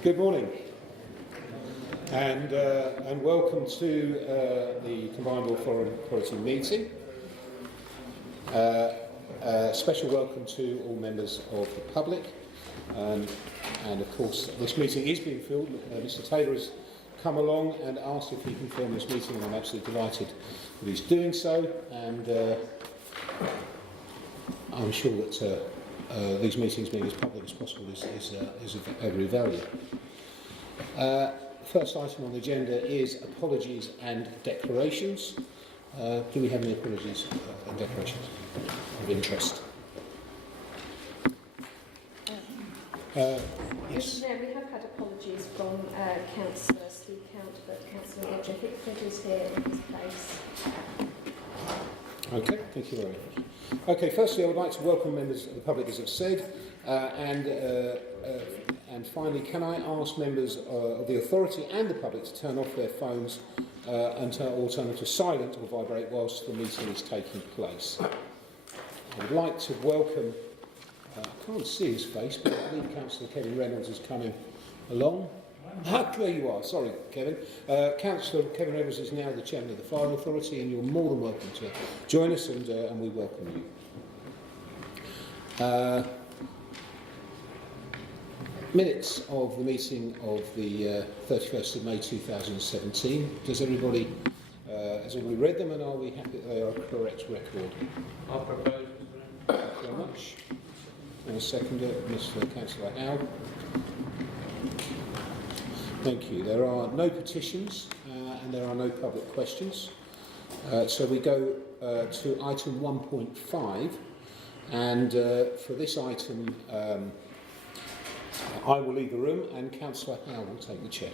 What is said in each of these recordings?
Good morning, and welcome to the Combined Authority meeting. Special welcome to all members of the public, and of course this meeting is being filmed. Mr Taylor has come along and asked if he can film this meeting, and I'm absolutely delighted that he's doing so, and I'm sure that these meetings being as public as possible is of every value. First item on the agenda is apologies and declarations. Do we have any apologies and declarations of interest? Yes. No, we have had apologies from Councillor Steve Count, but Councillor Roger Hickford is here in his place. Okay, thank you very much. Okay, firstly, I would like to welcome members of the public, as I've said, and finally, can I ask members of the authority and the public to turn off their phones and or turn them to silent or vibrate whilst the meeting is taking place. I would like to welcome, I can't see his face, but I believe Councillor Kevin Reynolds is coming along. There you are, sorry Kevin. Councillor Kevin Reynolds is now the Chairman of the Fire Authority, and you're more than welcome to join us, and we welcome you. Minutes of the meeting of the 31st of May 2017. Has everybody read them, and are we happy that they are a correct record? I'll propose. Thank you very much. And a seconder, Mr Councillor Howe. Thank you. There are no petitions and there are no public questions. So we go to item 1.5, and for this item I will leave the room and Councillor Howe will take the chair.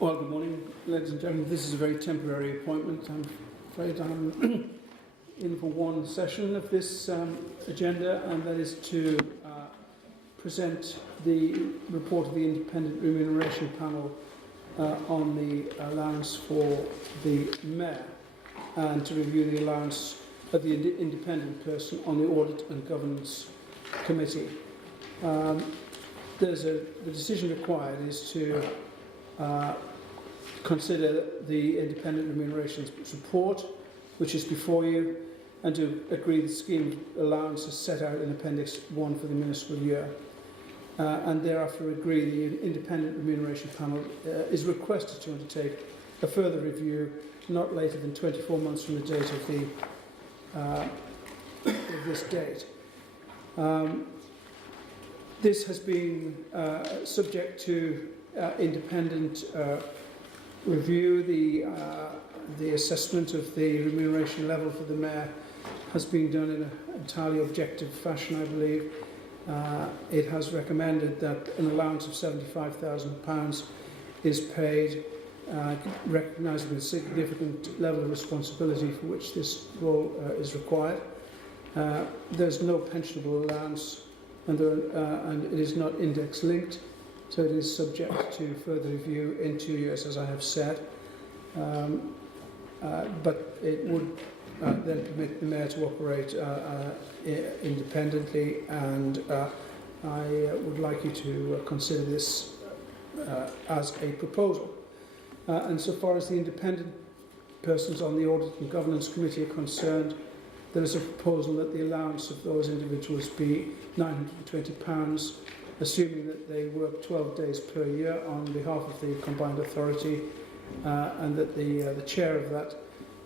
Well, good morning, ladies and gentlemen. This is a very temporary appointment. I'm afraid I'm in for one session of this agenda, and that is to present the report of the Independent Remuneration Panel on the allowance for the Mayor, and to review the allowance of the independent person on the Audit and Governance Committee. The decision required is to consider the independent remuneration report, which is before you, and to agree the scheme allowances set out in Appendix 1 for the municipal year. And thereafter agree the independent remuneration panel is requested to undertake a further review not later than 24 months from the date of this date. This has been subject to independent review. The assessment of the remuneration level for the Mayor has been done in an entirely objective fashion, I believe. It has recommended that an allowance of £75,000 is paid, recognising the significant level of responsibility for which this role is required. There's no pensionable allowance, and it is not index linked, so it is subject to further review in 2 years, as I have said. But it would then permit the Mayor to operate independently, and I would like you to consider this as a proposal. And so far as the independent persons on the Audit and Governance Committee are concerned, there is a proposal that the allowance of those individuals be £920, assuming that they work 12 days per year on behalf of the Combined Authority, and that the chair of that,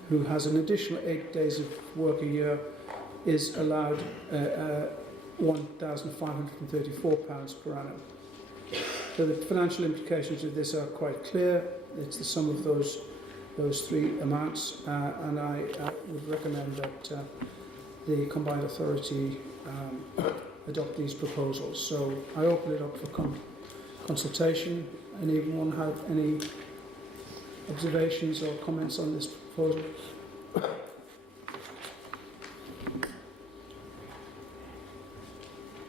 who has an additional 8 days of work a year, is allowed £1,534 per annum. So the financial implications of this are quite clear. It's the sum of those three amounts, and I would recommend that the Combined Authority adopt these proposals. So I open it up for consultation. Anyone have any observations or comments on this proposal?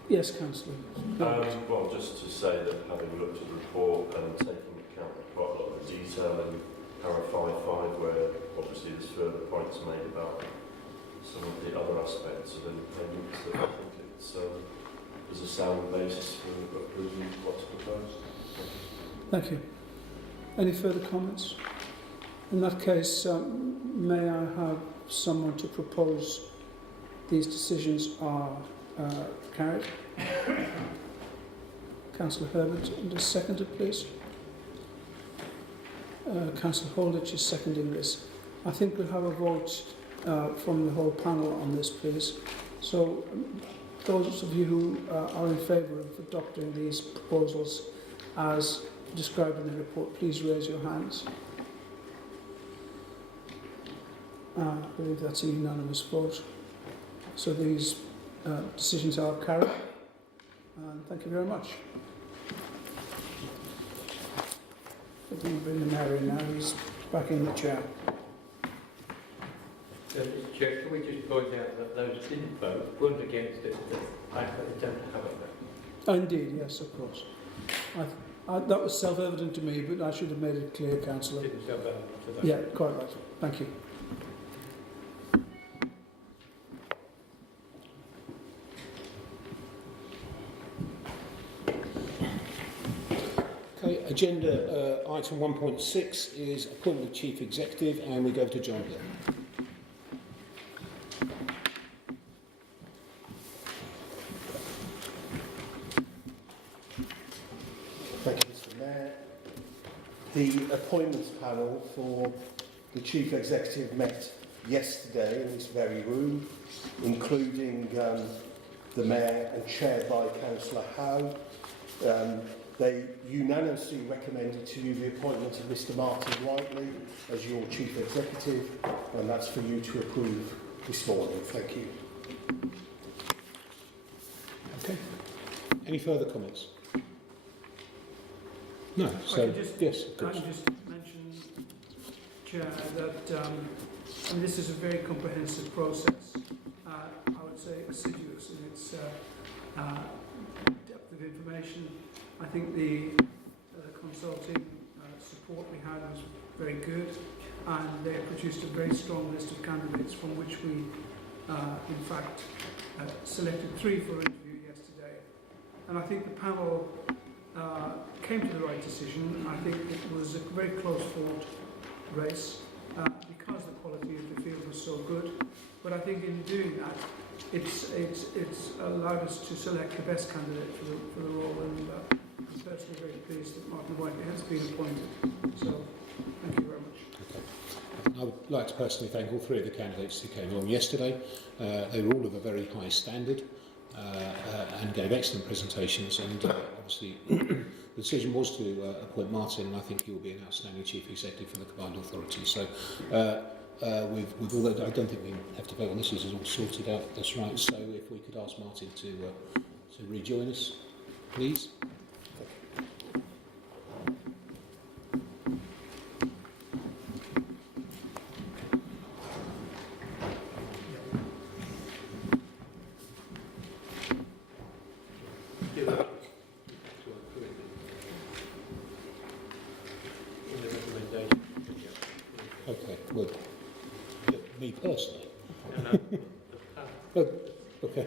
Yes, Councillor. Well, just to say that having looked at the report and taking account of quite a lot of the detail in para 5.5, where obviously there's further points made about some of the other aspects of independence, that I think there's a sound basis for approving what's proposed. Thank you. Any further comments? In that case, may I have someone to propose these decisions are carried? Councillor Herbert, and a seconder, please. Councillor Holditch is seconding this. I think we'll have a vote from the whole panel on this, please. So, those of you who are in favour of adopting these proposals as described in the report, please raise your hands. I believe that's a unanimous vote. So these decisions are carried. And thank you very much. I think we're in the area now. He's back in the chair. Mr. Chair, can we just point out that those who didn't vote weren't against it, that I don't have it. Oh, indeed, yes, of course. That was self-evident to me, but I should have made it clear, Councillor. Didn't self-evident to that. Yeah, quite right. Thank you. Okay, agenda item 1.6 is appointment of Chief Executive, and we go to John here. Thank you, Mr. Mayor. The appointments panel for the Chief Executive met yesterday in this very room, including the Mayor and chaired by Councillor Howe. They unanimously recommended to you the appointment of Mr. Martin Whiteley as your Chief Executive, and that's for you to approve this morning. Thank you. Okay. Any further comments? No. I So can just, yes, of I course. can just mention, Chair, that and this is a very comprehensive process. I would say assiduous in its depth of information. I think the consulting support we had was very good, and they produced a very strong list of candidates from which we, in fact, selected 3 for interview yesterday. And I think the panel came to the right decision. I think it was a very close fought race because the quality of the field was so good. But I think in doing that, it's allowed us to select the best candidate for the role, and I'm personally very pleased that Martin Whiteley has been appointed. So thank you very much. Okay. I would like to personally thank all 3 of the candidates who came along yesterday. They were all of a very high standard and gave excellent presentations, and obviously the decision was to appoint Martin, and I think he will be an outstanding Chief Executive for the Combined Authority. So with all that, I don't think we have to vote on this. This is all sorted out. That's right. So if we could ask Martin to rejoin us, please. Okay, well, me personally. Okay,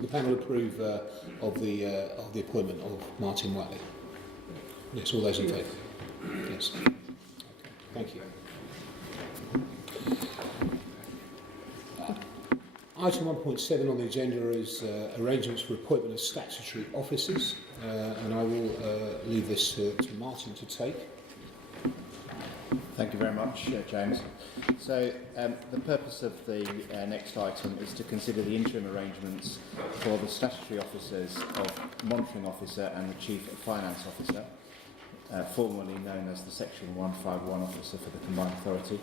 the panel approve of the appointment of Martin Whiteley. Yes, all those in favour. Yes. Okay, thank you. Item 1.7 on the agenda is arrangements for appointment of statutory officers, and I will leave this to Martin to take. Thank you very much, James. So the purpose of the next item is to consider the interim arrangements for the statutory officers of Monitoring Officer and the Chief Finance Officer, formerly known as the Section 151 Officer for the Combined Authority.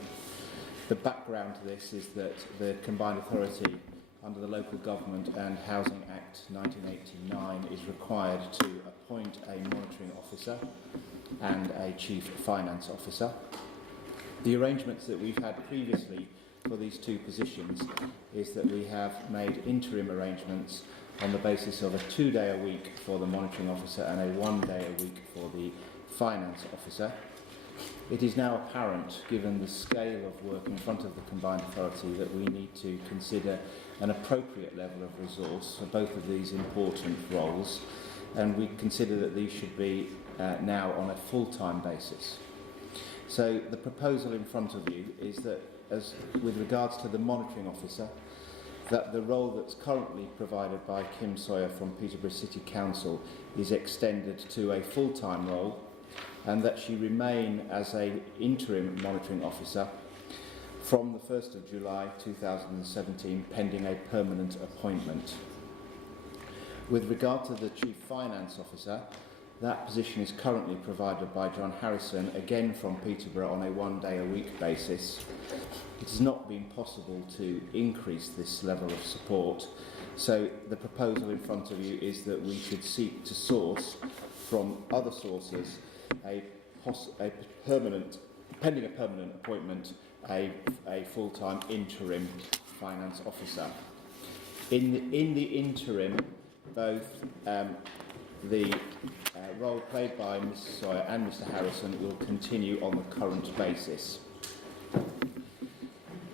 The background to this is that the Combined Authority, under the Local Government and Housing Act 1989, is required to appoint a Monitoring Officer and a Chief Finance Officer. The arrangements that we've had previously for these 2 positions is that we have made interim arrangements on the basis of a 2-day-a-week for the monitoring officer and a 1-day-a-week for the finance officer. It is now apparent, given the scale of work in front of the combined authority, that we need to consider an appropriate level of resource for both of these important roles, and we consider that these should be now on a full-time basis. So the proposal in front of you is that, as with regards to the monitoring officer, that the role that's currently provided by Kim Sawyer from Peterborough City Council is extended to a full-time role, and that she remain as an interim monitoring officer from the 1st of July 2017, pending a permanent appointment. With regard to the Chief Finance Officer, that position is currently provided by John Harrison, again from Peterborough, on a 1-day-a-week basis. It has not been possible to increase this level of support, so the proposal in front of you is that we should seek to source from other sources pending a permanent appointment, a full-time interim finance officer. In the interim, both the role played by Mrs. Sawyer and Mr. Harrison will continue on the current basis.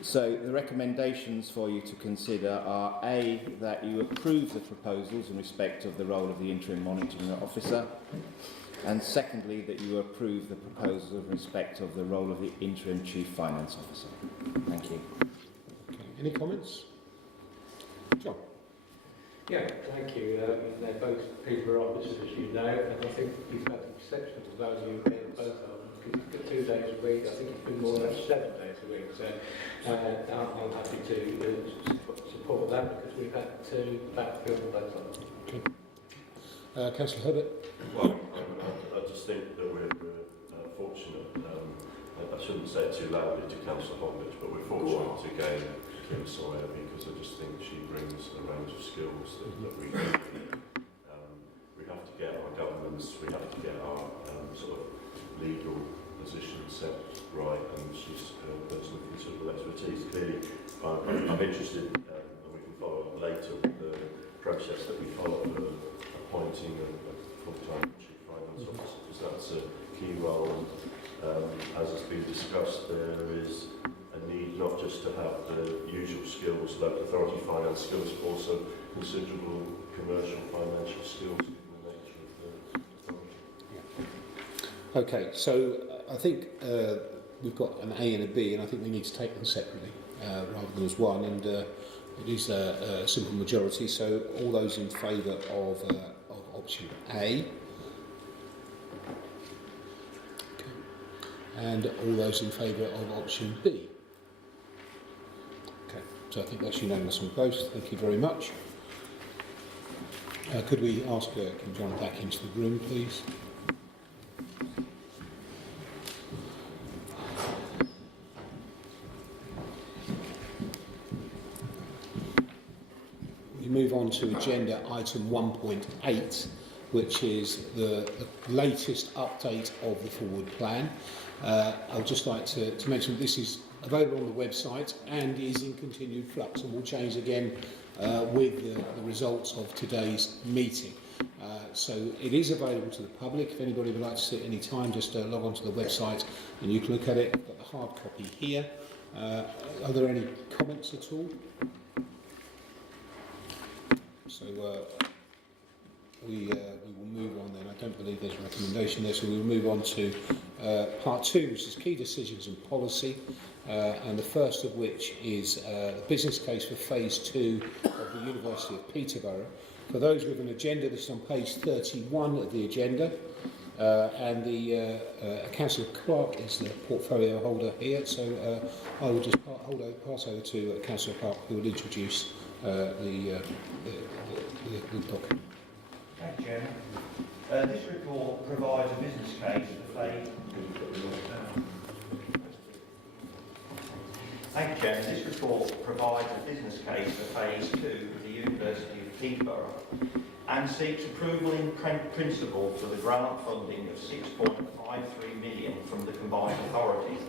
So the recommendations for you to consider are A, that you approve the proposals in respect of the role of the interim monitoring officer, and secondly, that you approve the proposals in respect of the role of the interim chief finance officer. Thank you. Okay. Any comments? John? Yeah, thank you. They're both Peterborough officers, as you know, and I think you've had exceptional value in both of them. Because you've got 2 days a week, I think it's been more or less 7 days a week. So I'm happy to support that, because we've had to backfill both of them. Okay. Councillor Herbert? Well, I just think that we're fortunate. I shouldn't say it too loudly to Councillor Hogbridge, but we're fortunate to gain Kim Sawyer, because I just think she brings a range of skills that we need. We have to get our governance, we have to get our sort of legal position set right, and she's a person of considerable expertise. Clearly, I'm interested, and we can follow up later with the process that we follow for appointing a full-time chief finance officer, because that's a key role. As has been discussed, there is a need not just to have the usual skills, local authority finance skills, but also considerable commercial financial skills given the nature of the authority. Okay, so I think we've got an A and a B, and I think we need to take them separately rather than as one, and it is a simple majority, so all those in favour of option A? Okay. And all those in favour of option B? Okay, so I think that's unanimous on both. Thank you very much. Could we ask Kim John back into the room, please? Move on to agenda item 1.8, which is the latest update of the forward plan. I'd just like to mention this is available on the website and is in continued flux, and will change again with the results of today's meeting. So it is available to the public. If anybody would like to see it any time, just log on to the website and you can look at it. I've got the hard copy here. Are there any comments at all? So we will move on then. I don't believe there's a recommendation there, so we will move on to part 2, which is key decisions and policy, and the first of which is the business case for phase 2 of the University of Peterborough. For those with an agenda, this is on page 31 of the agenda, and the Councillor Clark is the portfolio holder here, so I will just pass over to Councillor Clark, who will introduce the document. Thank you, Chairman. This report provides a business case for phase. Thank you, Chairman. This report provides a business case for phase 2 of the University of Peterborough and seeks approval in principle for the grant funding of 6.53 million from the combined authorities,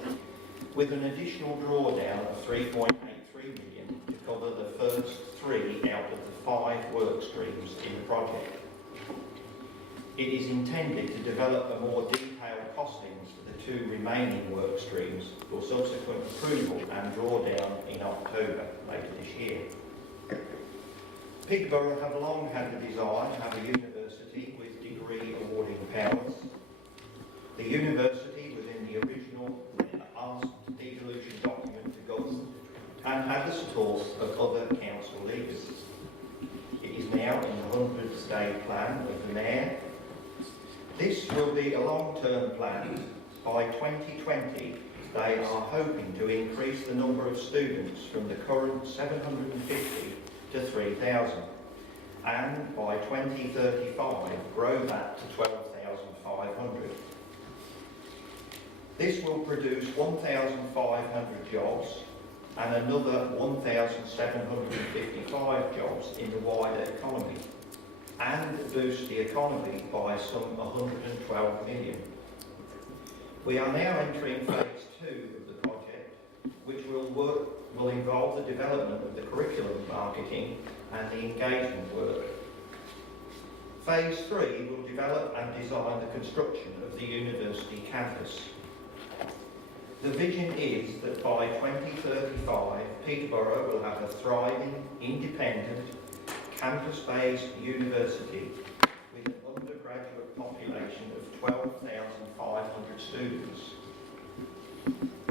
with an additional drawdown of 3.83 million to cover the first 3 out of the 5 work streams in the project. It is intended to develop a more detailed costings for the 2 remaining work streams for subsequent approval and drawdown in October later this year. Peterborough have long had the desire to have a university with degree awarding powers. The university was in the original asked devolution document to government and had the support of other council leaders. It is now in the 100th day plan of the Mayor. This will be a long-term plan. By 2020, they are hoping to increase the number of students from the current 750 to 3,000, and by 2035, grow that to 12,500. This will produce 1,500 jobs and another 1,755 jobs in the wider economy, and boost the economy by some 112 million. We are now entering phase 2 of the project, which will involve the development of the curriculum marketing and the engagement work. Phase 3 will develop and design the construction of the university campus. The vision is that by 2035, Peterborough will have a thriving, independent, campus-based university with an undergraduate population of 12,500 students.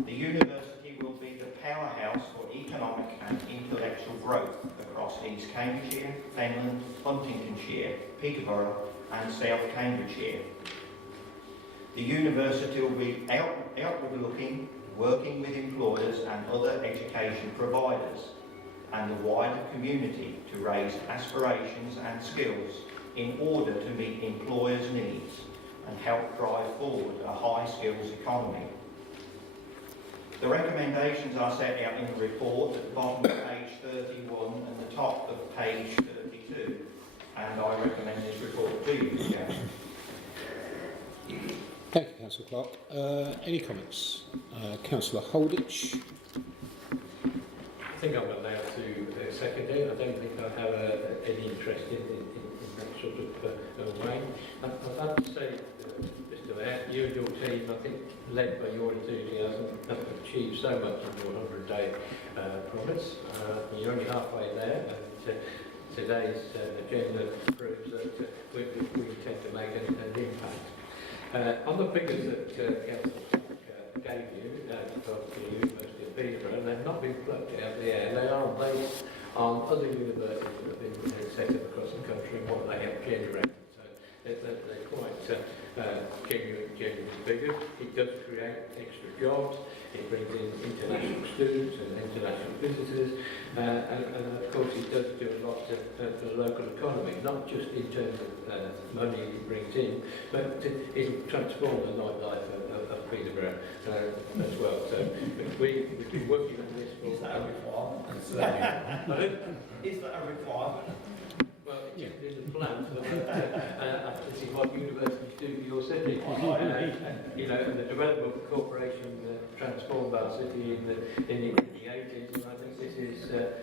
The university will be the powerhouse for economic and intellectual growth across East Cambridgeshire, Fenland, Huntingdonshire, Peterborough and South Cambridgeshire. The university will be outward-looking, working with employers and other education providers and the wider community to raise aspirations and skills in order to meet employers' needs and help drive forward a high-skills economy. The recommendations are set out in the report at the bottom of page 31 and the top of page 32, and I recommend this report to you, Chair. Thank you, Councillor Clark. Any comments? Councillor Holditch. I think I'm allowed to second it. I don't think I have any interest in that sort of way. I'd have to say, Mr Mayor, you and your team, I think, led by your enthusiasm, have achieved so much in your 100-day promise. You're only halfway there, and today's agenda proves that we intend to make an impact. On the figures that Councillor gave you for the University of Peterborough, they've not been plucked out of the air. They are based on other universities that have been set up across the country and what they have generated. So they're quite genuine figures. It does create extra jobs. It brings in international students and international visitors. And of course it does do a lot to the local economy, not just in terms of money it brings in, but it'll transform the nightlife of Peterborough as well. So we've been working on this for... Is that a requirement? Is that a requirement? Well, it's in the plan to see what universities do for your city. You know, and the development of the corporation transformed our city in the 80s, and I think this is a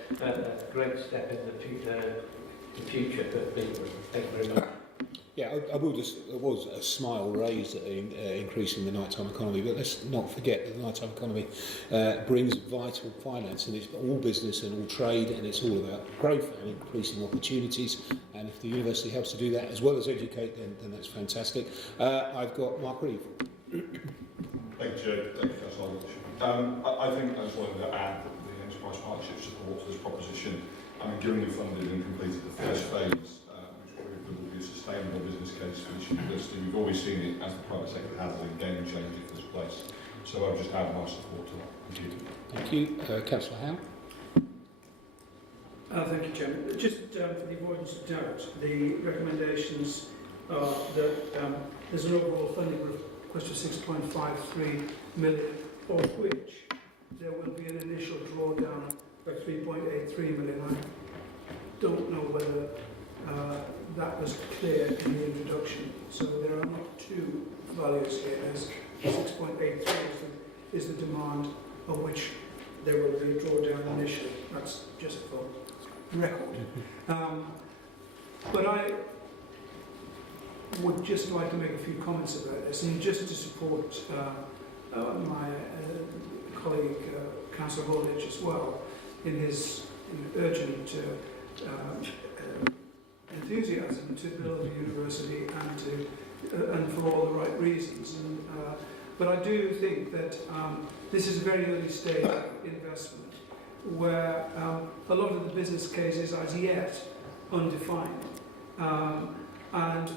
great step in the future for people. Thank you very much. Yeah, I will just, there was a smile raised at increasing the nighttime economy, but let's not forget that the nighttime economy brings vital finance, and it's all business and all trade, and it's all about growth and increasing opportunities. And if the university helps to do that as well as educate, then that's fantastic. I've got Mark Reeve. Thank you, Chair. Thank you, Councillor Holditch. I think I just wanted to add that the Enterprise Partnership supports this proposition. Given the funding and completed the first phase, there will be a sustainable business case for this university. We've always seen it, as the private sector has, as a game changer for this place. So I'll just add my support to that. Thank you. Thank you. Councillor Howe. Thank you, Chairman. Just for the avoidance of doubt, the recommendations are that there's an overall funding request of 6.53 million, of which there will be an initial drawdown of 3.83 million. I don't know whether that was clear in the introduction. So there are not two values here. There's 6.83 is the demand, of which there will be a drawdown initially. That's just for record. But I would just like to make a few comments about this, and just to support my colleague, Councillor Holditch, as well, in his urgent enthusiasm to build a university and for all the right reasons. But I do think that this is a very early stage investment where a lot of the business case is as yet undefined. And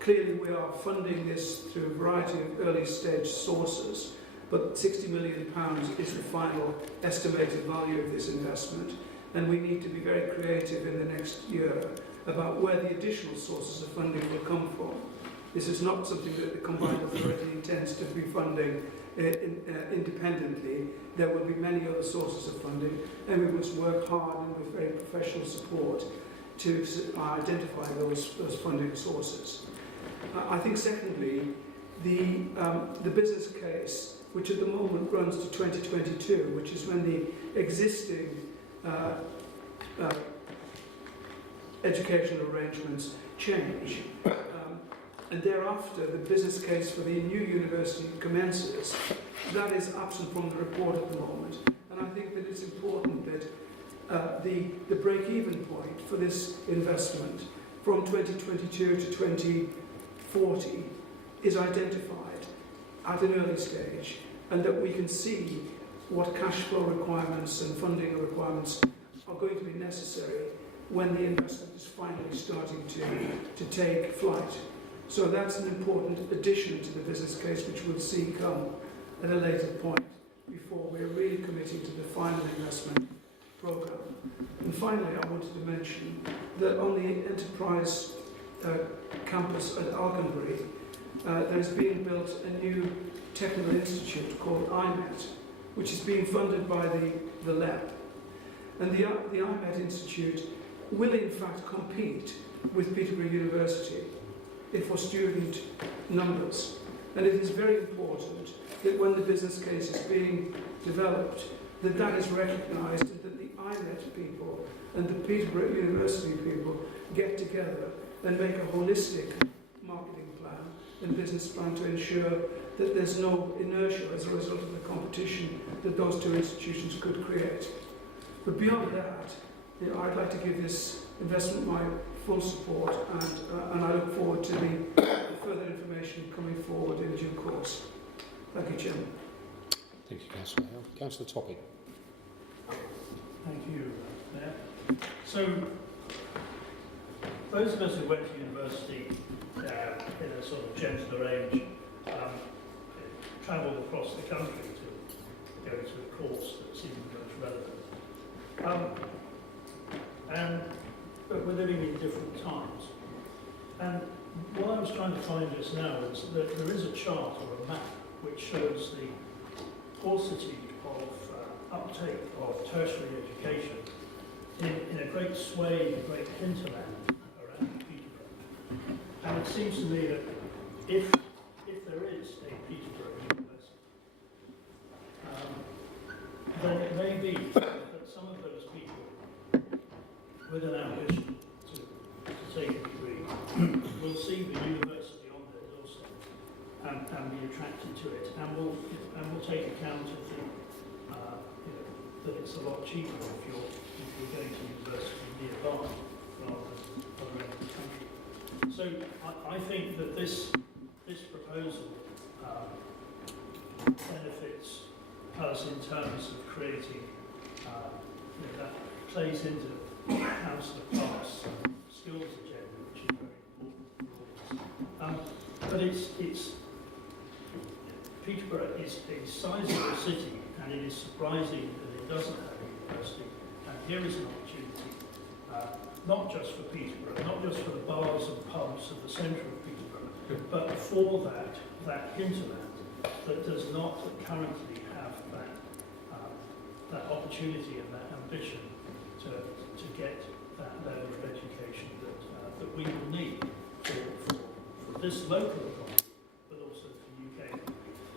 clearly we are funding this through a variety of early stage sources, but £60 million is the final estimated value of this investment, and we need to be very creative in the next year about where the additional sources of funding will come from. This is not something that the Combined Authority intends to be funding independently. There will be many other sources of funding, and we must work hard and with very professional support to identify those funding sources. I think secondly, the business case, which at the moment runs to 2022, which is when the existing educational arrangements change, and thereafter the business case for the new university commences. That is absent from the report at the moment, and I think that it's important that the break-even point for this investment from 2022 to 2040 is identified at an early stage, and that we can see what cash flow requirements and funding requirements are going to be necessary when the investment is finally starting to take flight. So that's an important addition to the business case, which we'll see come at a later point before we're really committing to the final investment programme. And finally, I wanted to mention that on the enterprise campus at Alconbury, there's being built a new technical institute called IMET, which is being funded by the LEP. And the IMET Institute will in fact compete with Peterborough University for student numbers. And it is very important that when the business case is being developed, that is recognised, and that the IMET people and the Peterborough University people get together and make a holistic marketing plan and business plan to ensure that there's no inertia as a result of the competition that those two institutions could create. But beyond that, I'd like to give this investment my full support, and I look forward to the further information coming forward in due course. Thank you, Chairman. Thank you, Councillor Hill. Councillor Topping. Thank you, Mayor. So, those of us who went to university in a sort of gentler age travelled across the country to go to a course that seemed most relevant. But we're living in different times. And what I was trying to find just now is that there is a chart or a map which shows the paucity of uptake of tertiary education in a great swathe, a great hinterland around Peterborough. And it seems to me that if there is a Peterborough University, then it may be that some of those people with an ambition to take a degree will see the university on their doorstep and be attracted to it, and will take account of the that it's a lot cheaper if you're going to university nearby rather than other end of the country. So I think that this proposal benefits us in terms of creating that plays into Councillor Clark's skills agenda, which is very important for all of us. But it's Peterborough is a sizable city, and it is surprising that it doesn't have a university. And here is an opportunity, not just for Peterborough, not just for the bars and pubs of the centre of Peterborough, but for that hinterland that does not currently have that opportunity and that ambition to get that level of education that we will need for this local economy, but also for the UK.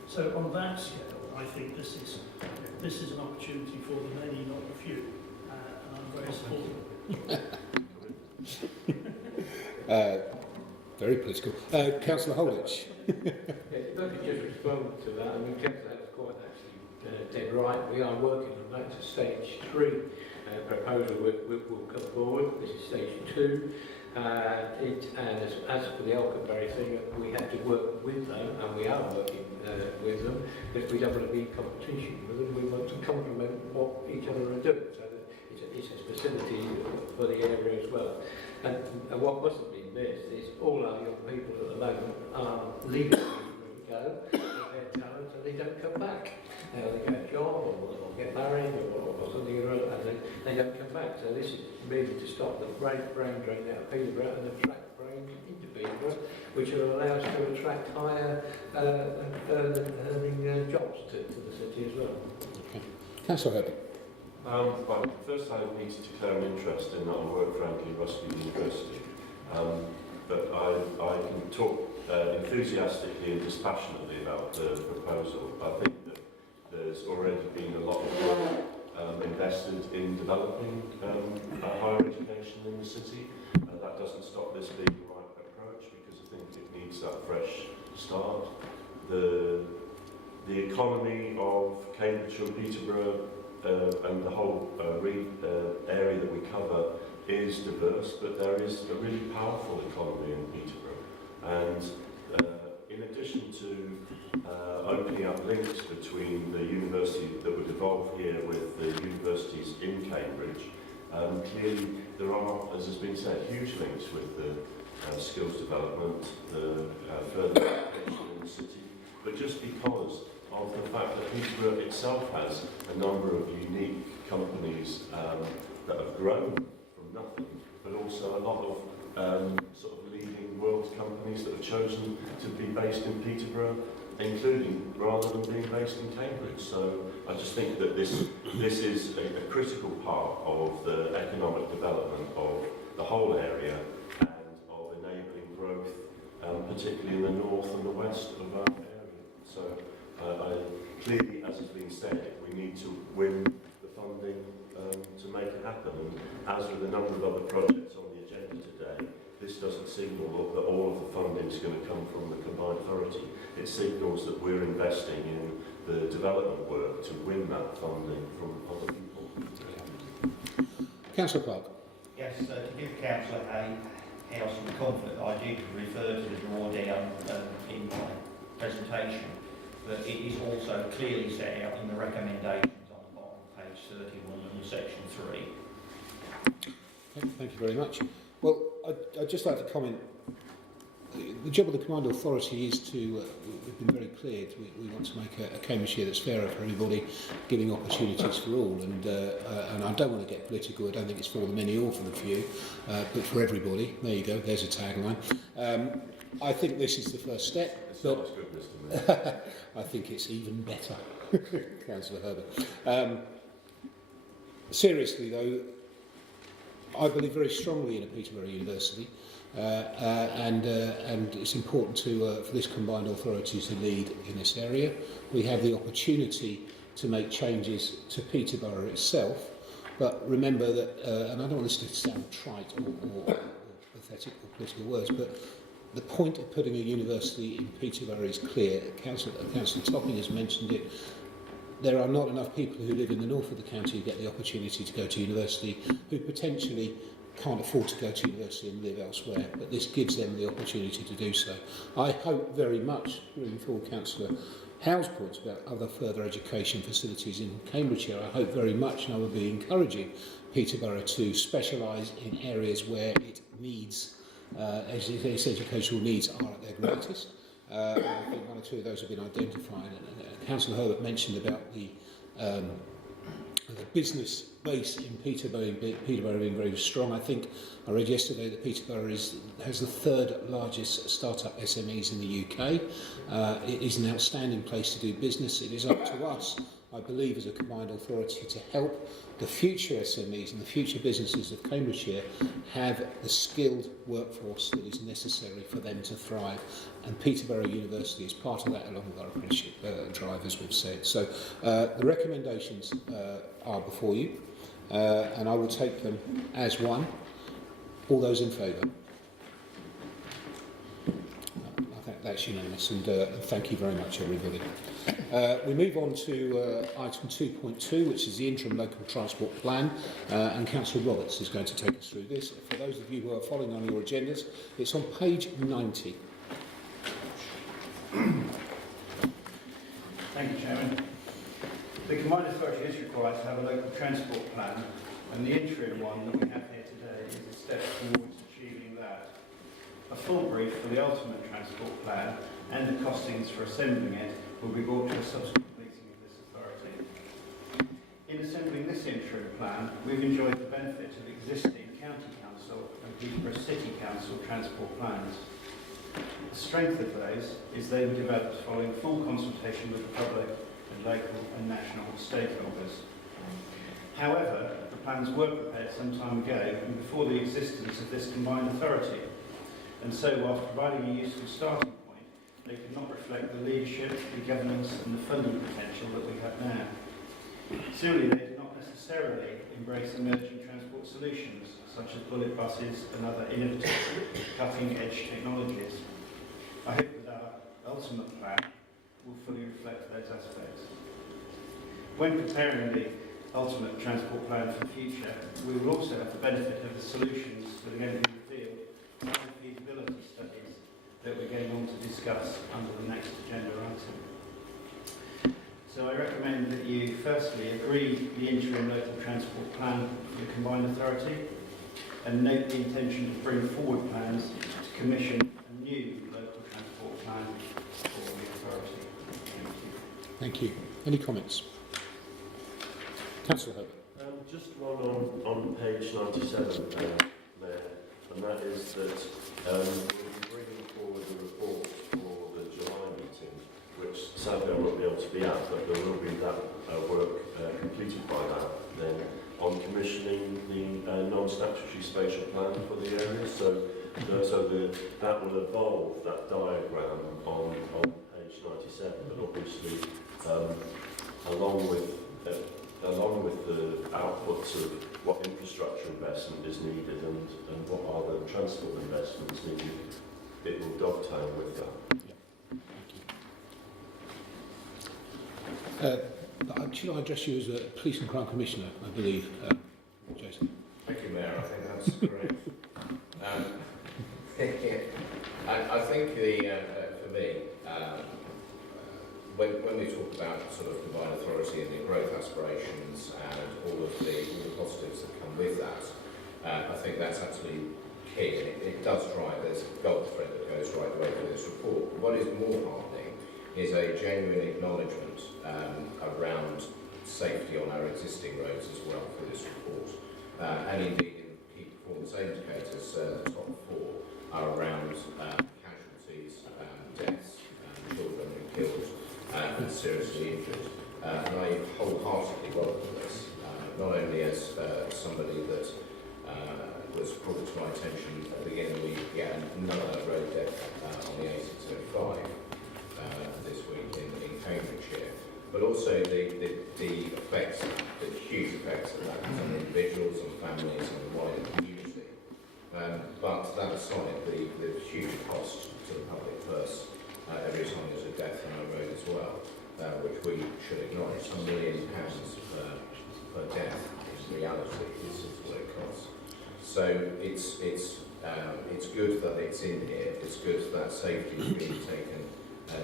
So on that scale, I think this is an opportunity for the many, not the few, and I'm very supportive of it. Very political. Councillor Holditch. Yeah, if I could just respond to that, I mean, Councillor was quite actually dead right. We are working on that. It's a stage 3 proposal will come forward. This is stage 2. And as for the Alconbury thing, we have to work with them, and we are working with them. If we don't want to be in competition with them, we want to complement what each other are doing. So that it's a facility for the area as well. And what mustn't be missed is all our young people at the moment are leaving where we go, with their talent, and they don't come back. They get a job or get married or something or other, and they don't come back. So this is really to stop the brain drain out of Peterborough and attract brain into Peterborough, which will allow us to attract higher earning jobs to the city as well. Okay. Councillor Herbert. Well, first I need to declare an interest in our work for Angley Ruskin University. But I can talk enthusiastically and dispassionately about the proposal. I think that there's already been a lot of work invested in developing higher education in the city. That doesn't stop this being the right approach, because I think it needs that fresh start. The economy of Cambridgeshire and Peterborough and the whole area that we cover is diverse, but there is a really powerful economy in Peterborough. And in addition to opening up links between the university that would evolve here with the universities in Cambridge, clearly there are, as has been said, huge links with the skills development, the further education in the city. But just because of the fact that Peterborough itself has a number of unique companies that have grown from nothing, but also a lot of sort of leading world companies that have chosen to be based in Peterborough, including rather than being based in Cambridge. So I just think that this is a critical part of the economic development of the whole area and of enabling growth, particularly in the north and the west of our area. So clearly, as has been said, we need to win the funding to make it happen. And as with a number of other projects on the agenda today, this doesn't signal that all of the funding is going to come from the combined authority. It signals that we're investing in the development work to win that funding from other people. Councillor Clark. Yes, to give Councillor a house of comfort, I did refer to the drawdown in my presentation, but it is also clearly set out in the recommendations on the bottom, page 31 of section 3. Okay, thank you very much. Well, I'd just like to comment. The job of the Combined Authority is to, we've been very clear, we want to make a Cambridgeshire that's fairer for everybody, giving opportunities for all, and I don't want to get political, I don't think it's for the many or for the few, but for everybody. There you go, there's a tagline. I think this is the first step. It's not as good, Mr. Mayor. I think it's even better, Councillor Herbert. Seriously though, I believe very strongly in a Peterborough University, and it's important for this combined authority to lead in this area. We have the opportunity to make changes to Peterborough itself, but remember that, and I don't want this to sound trite or pathetic or political words, but the point of putting a university in Peterborough is clear. Councillor Topping has mentioned it. There are not enough people who live in the north of the county who get the opportunity to go to university, who potentially can't afford to go to university and live elsewhere, but this gives them the opportunity to do so. I hope very much, really for Councillor Howe's points about other further education facilities in Cambridgeshire, I hope very much, and I will be encouraging Peterborough to specialise in areas where it needs, as its educational needs are at their greatest. I think one or two of those have been identified. Councillor Herbert mentioned about the business base in Peterborough being very strong. I think I read yesterday that Peterborough has the third largest start-up SMEs in the UK. It is an outstanding place to do business. It is up to us, I believe, as a combined authority to help the future SMEs and the future businesses of Cambridgeshire have the skilled workforce that is necessary for them to thrive. And Peterborough University is part of that, along with our apprenticeship drive, as we've said. So the recommendations are before you. and I will take them as one. All those in favour? I think that's unanimous, and thank you very much, everybody. We move on to item 2.2, which is the interim local transport plan, and Councillor Roberts is going to take us through this. For those of you who are following on your agendas, it's on page 90. Thank you, Chairman. The Combined Authority is required to have a local transport plan, and the interim one that we have here today is a step towards achieving that. A full brief for the ultimate transport plan and the costings for assembling it will be brought to a subsequent meeting of this authority. In assembling this interim plan, we've enjoyed the benefit of existing County Council and Peterborough City Council transport plans. The strength of those is they were developed following full consultation with the public and local and national stakeholders. However, the plans were prepared some time ago and before the existence of this combined authority, and so whilst providing a useful starting point, they could not reflect the leadership, the governance and the funding potential that we have now. Similarly, they did not necessarily embrace emerging transport solutions such as bullet buses and other innovative cutting-edge technologies. I hope that our ultimate plan will fully reflect those aspects. When preparing the ultimate transport plan for the future, we will also have the benefit of the solutions that are going to be revealed and the feasibility studies that we're going on to discuss under the next agenda item. So I recommend that you firstly agree the interim local transport plan for the combined authority and note the intention to bring forward plans to commission a new local transport plan for the authority. Thank you. Any comments? Councillor Herbert. Just one on page 97, Mayor, and that is that we'll be bringing forward a report for the July meeting, which sadly I won't be able to be at, but there will be that work completed by that then on commissioning the non-statutory spatial plan for the area. So that will evolve that diagram on page 97, but obviously along with the outputs of what infrastructure investment is needed and what are the transport investments needed, it will dovetail with that. Should I address you as a Police and Crime Commissioner, I believe, Jason? Thank you, Mayor. I think that's great. I think for me, when we talk about sort of combined authority and the growth aspirations and all the positives that come with that, I think that's absolutely key. And it does drive, there's a gold thread that goes right away through this report. What is more heartening is a genuine acknowledgement around safety on our existing roads as well for this report. And indeed, in key performance indicators, the top four are around casualties, deaths, children killed and seriously injured. And I wholeheartedly welcome this, not only as somebody that was brought to my attention at the beginning of the week, yet another road death on the A605 this week in Cambridgeshire, but also the effects, the huge effects that has on individuals and families and the wider community. But that aside, the huge cost to the public purse every time there's a death on a road as well, which we should acknowledge. £1 million per death in reality is what it costs. So it's good that it's in here. It's good that safety is being taken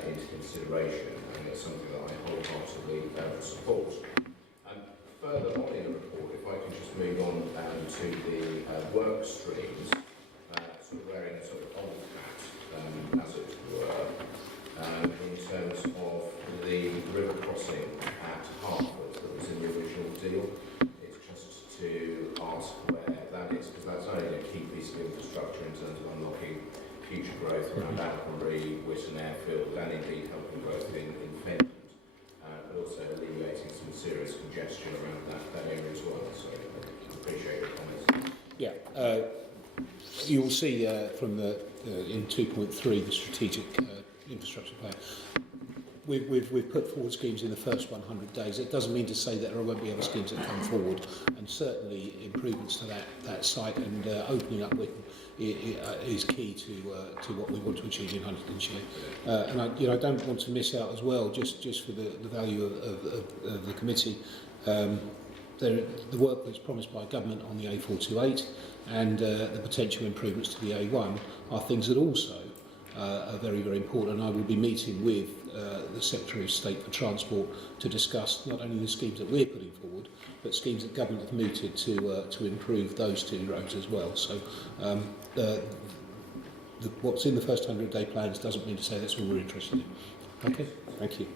into consideration, and it's something that I wholeheartedly support. And further on in the report, if I can just move on to the work streams, sort of wearing a sort of old hat, as it were, in terms of the river crossing at Hartford that was in the original deal. It's just to ask where that is, because that's only a key piece of infrastructure in terms of unlocking future growth around Alconbury, Witton Airfield, and indeed helping growth in Fenland, but also alleviating some serious congestion around that area as well. So I appreciate your comments. Yeah, you will see from the in 2.3 the strategic infrastructure plan. we've put forward schemes in the first 100 days. It doesn't mean to say that there won't be other schemes that come forward, and certainly improvements to that site and opening up Wickham is key to what we want to achieve in Huntingdonshire. And I don't want to miss out as well, just for the value of the committee. The work that's promised by government on the A428 and the potential improvements to the A1 are things that also are very, very important. And I will be meeting with the Secretary of State for Transport to discuss not only the schemes that we're putting forward, but schemes that government have mooted to improve those two roads as well. So what's in the first 100-day plans doesn't mean to say that's all we're interested in. Okay, thank you.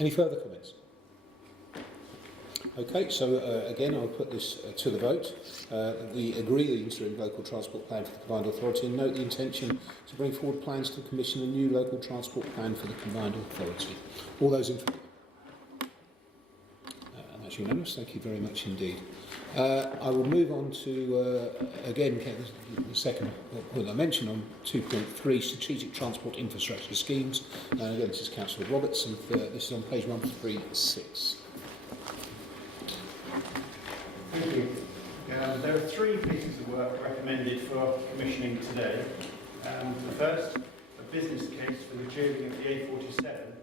Any further comments? Okay, so again, I'll put this to the vote. We agree the interim local transport plan for the combined authority and note the intention to bring forward plans to commission a new local transport plan for the combined authority. All those in favour? And that's unanimous. Thank you very much indeed. I will move on to, again, the second point I mentioned on 2.3, strategic transport infrastructure schemes. Again, this is Councillor Roberts, and this is on page 136. Thank you. There are three pieces of work recommended for commissioning today. The first, a business case for the journey of the A47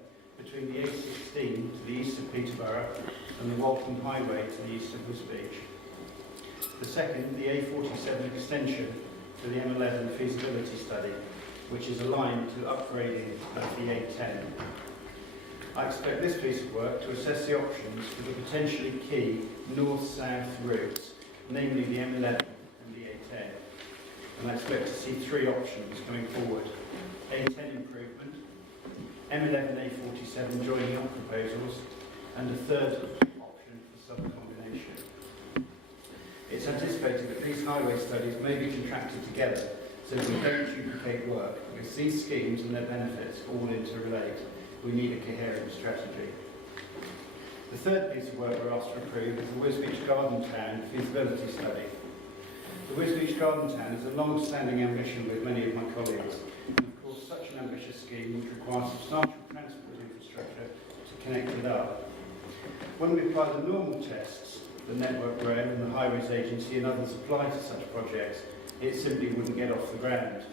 between the A16 to the east of Peterborough and the Waltham Highway to the east of Wisbech. The second, the A47 extension to the M11 feasibility study, which is aligned to upgrading of the A10. I expect this piece of work to assess the options for the potentially key north-south routes, namely the M11 and the A10. And I expect to see three options going forward. A10 improvement, M11 A47 joining up proposals, and a third option for sub-combination. It's anticipated that these highway studies may be contracted together so that we don't duplicate work, because these schemes and their benefits all interrelate. We need a coherent strategy. The third piece of work we're asked to approve is the Wisbech Garden Town feasibility study. The Wisbech Garden Town is a long-standing ambition with many of my colleagues, and of course such an ambitious scheme would require substantial transport infrastructure to connect it up. When we apply the normal tests the Network Rail and the Highways Agency and others apply to such projects, it simply wouldn't get off the ground,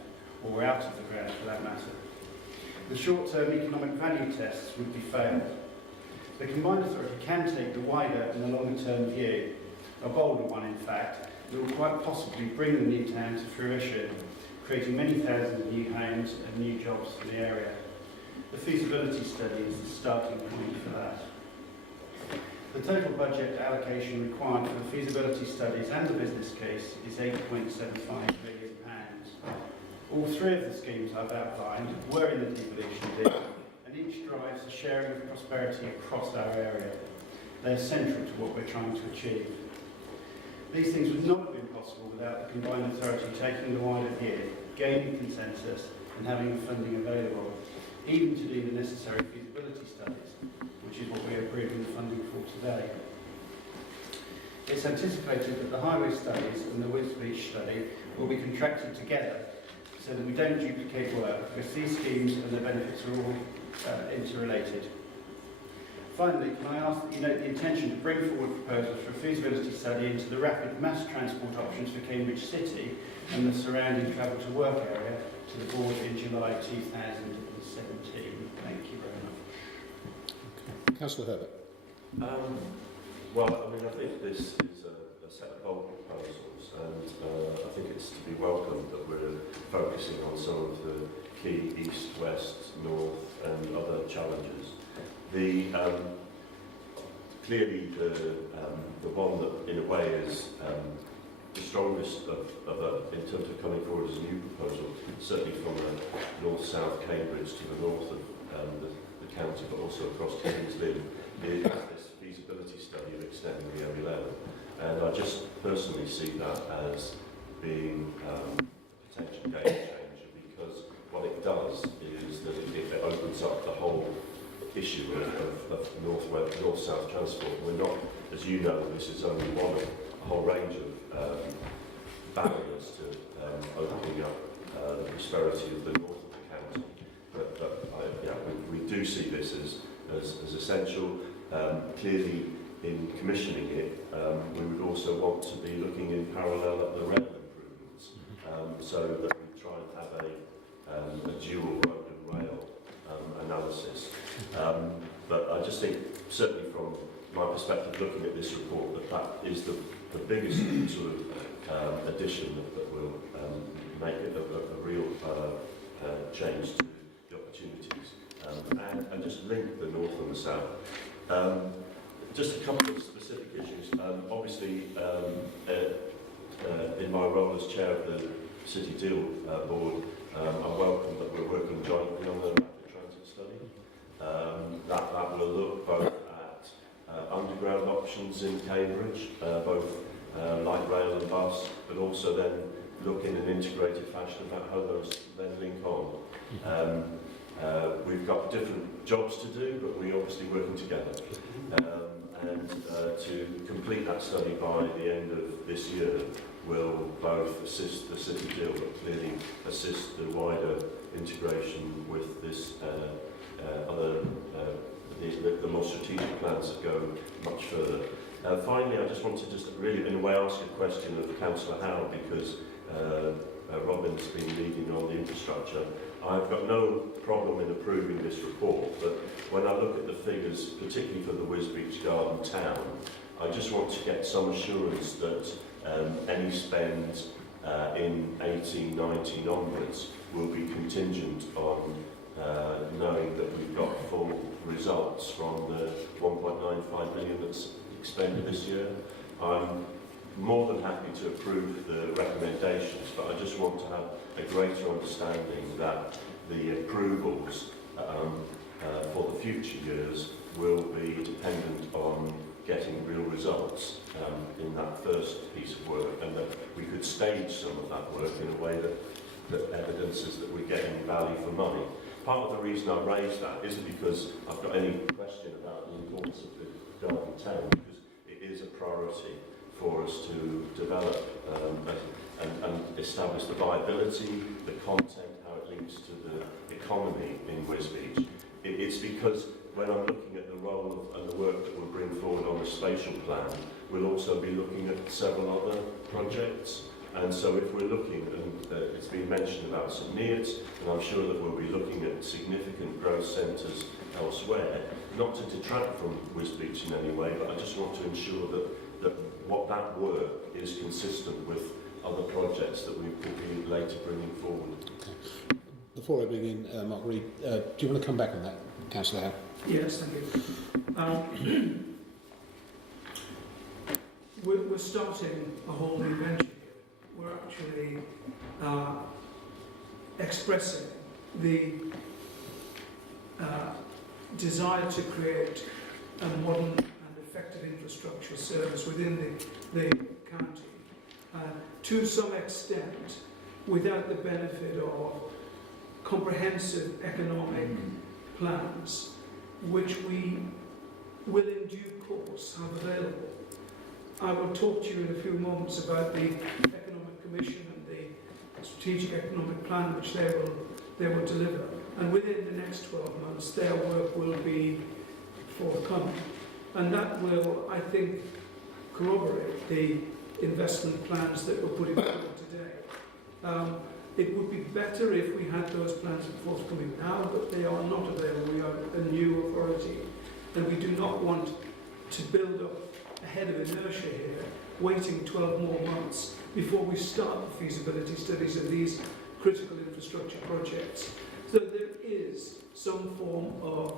or out of the ground for that matter. The short-term economic value tests would be failed. The combined authority can take the wider and the longer-term view, a bolder one in fact, that will quite possibly bring the new town to fruition, creating many thousand new homes and new jobs in the area. The feasibility study is the starting point for that. The total budget allocation required for the feasibility studies and the business case is £8.75 billion. All three of the schemes I've outlined were in the devolution deal, and each drives the sharing of prosperity across our area. They are central to what we're trying to achieve. These things would not have been possible without the combined authority taking the wider view, gaining consensus, and having the funding available, even to do the necessary feasibility studies, which is what we are approving the funding for today. It's anticipated that the highway studies and the Wisbech study will be contracted together so that we don't duplicate work, because these schemes and their benefits are all interrelated. Finally, can I ask that you note the intention to bring forward proposals for a feasibility study into the rapid mass transport options for Cambridge City and the surrounding travel to work area to the board in July 2017. Thank you very much. Okay. Councillor Herbert. Well, I mean, I think this is a set of bold proposals, and I think it's to be welcomed that we're focusing on some of the key east, west, north, and other challenges. Clearly, the one that, in a way, is the strongest in terms of coming forward as a new proposal, certainly from the north-south Cambridge to the north of the county, but also across to Kings Lynn, is this feasibility study of extending the M11. And I just personally see that as being a potential game changer, because what it does is that it opens up the whole issue of north-south transport. We're not, as you know, this is only one of a whole range of barriers to opening up the prosperity of the north of the county. But we do see this as essential. Clearly, in commissioning it, we would also want to be looking in parallel at the rail improvements, so that we try and have a dual road and rail analysis. But I just think, certainly from my perspective, looking at this report, that is the biggest sort of addition that will make it a real change to the opportunities, and just link the north and the south. Just a couple of specific issues. Obviously, in my role as chair of the City Deal Board, I welcome that we're working jointly on the rapid transit study. That will look both at underground options in Cambridge, both light rail and bus, but also then look in an integrated fashion about how those then link on. We've got different jobs to do, but we're obviously working together. And to complete that study by the end of this year will both assist the City Deal, but clearly assist the wider integration with this the more strategic plans that go much further. Finally, I just want to really, in a way, ask a question of Councillor Howe, because Robin's been leading on the infrastructure. I've got no problem in approving this report, but when I look at the figures, particularly for the Wisbeach Garden Town, I just want to get some assurance that any spend in 18-19 onwards will be contingent on knowing that we've got full results from the 1.95 million that's expended this year. I'm more than happy to approve the recommendations, but I just want to have a greater understanding that the approvals for the future years will be dependent on getting real results in that first piece of work, and that we could stage some of that work in a way that evidences that we're getting value for money. Part of the reason I raise that isn't because I've got any question about the importance of the Garden Town, because it is a priority for us to develop and establish the viability, the content, how it links to the economy in Wisbeach. It's because when I'm looking at the role and the work that we'll bring forward on the spatial plan, we'll also be looking at several other projects. And so if we're looking, and it's been mentioned about St Neots, and I'm sure that we'll be looking at significant growth centres elsewhere, not to detract from Wisbeach in any way, but I just want to ensure that what that work is consistent with other projects that we will be later bringing forward. Okay. Before I bring in Mark Reed, do you want to come back on that, Councillor Howe? Yes, thank you. We're starting a whole new venture here. We're actually expressing the desire to create a modern and effective infrastructure service within the county, to some extent, without the benefit of comprehensive economic plans, which we will in due course have available. I will talk to you in a few moments about the Economic Commission and the Strategic Economic Plan which they will deliver. And within the next 12 months, their work will be forthcoming. And that will, I think, corroborate the investment plans that we're putting forward today. It would be better if we had those plans forthcoming now, but they are not available. We are a new authority, and we do not want to build up a head of inertia here, waiting 12 more months before we start the feasibility studies of these critical infrastructure projects. So there is some form of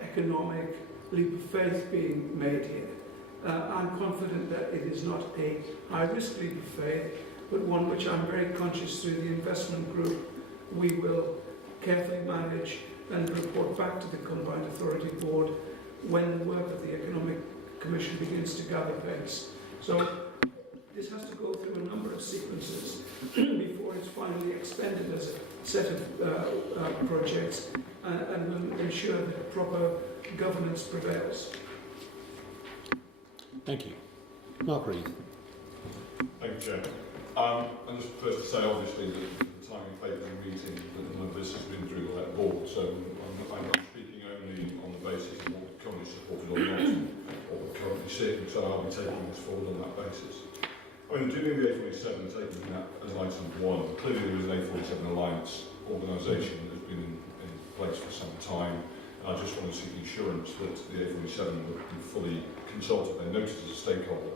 economic leap of faith being made here. I'm confident that it is not a high-risk leap of faith, but one which I'm very conscious through the investment group we will carefully manage and report back to the Combined Authority Board when the work of the Economic Commission begins to gather pace. So this has to go through a number of sequences before it's finally expended as a set of projects, and will ensure that proper governance prevails. Thank you. Mark Reed. Thank you, Chair. And just first to say, obviously, that the timing favours the meeting, that none of this has been through the board, so I'm taking this forward on that basis. I mean, doing the A47, taking that as item one, clearly there is an A47 Alliance organisation that has been in place for some time. And I just want to seek assurance that the A47 will be fully consulted. They noticed as a stakeholder,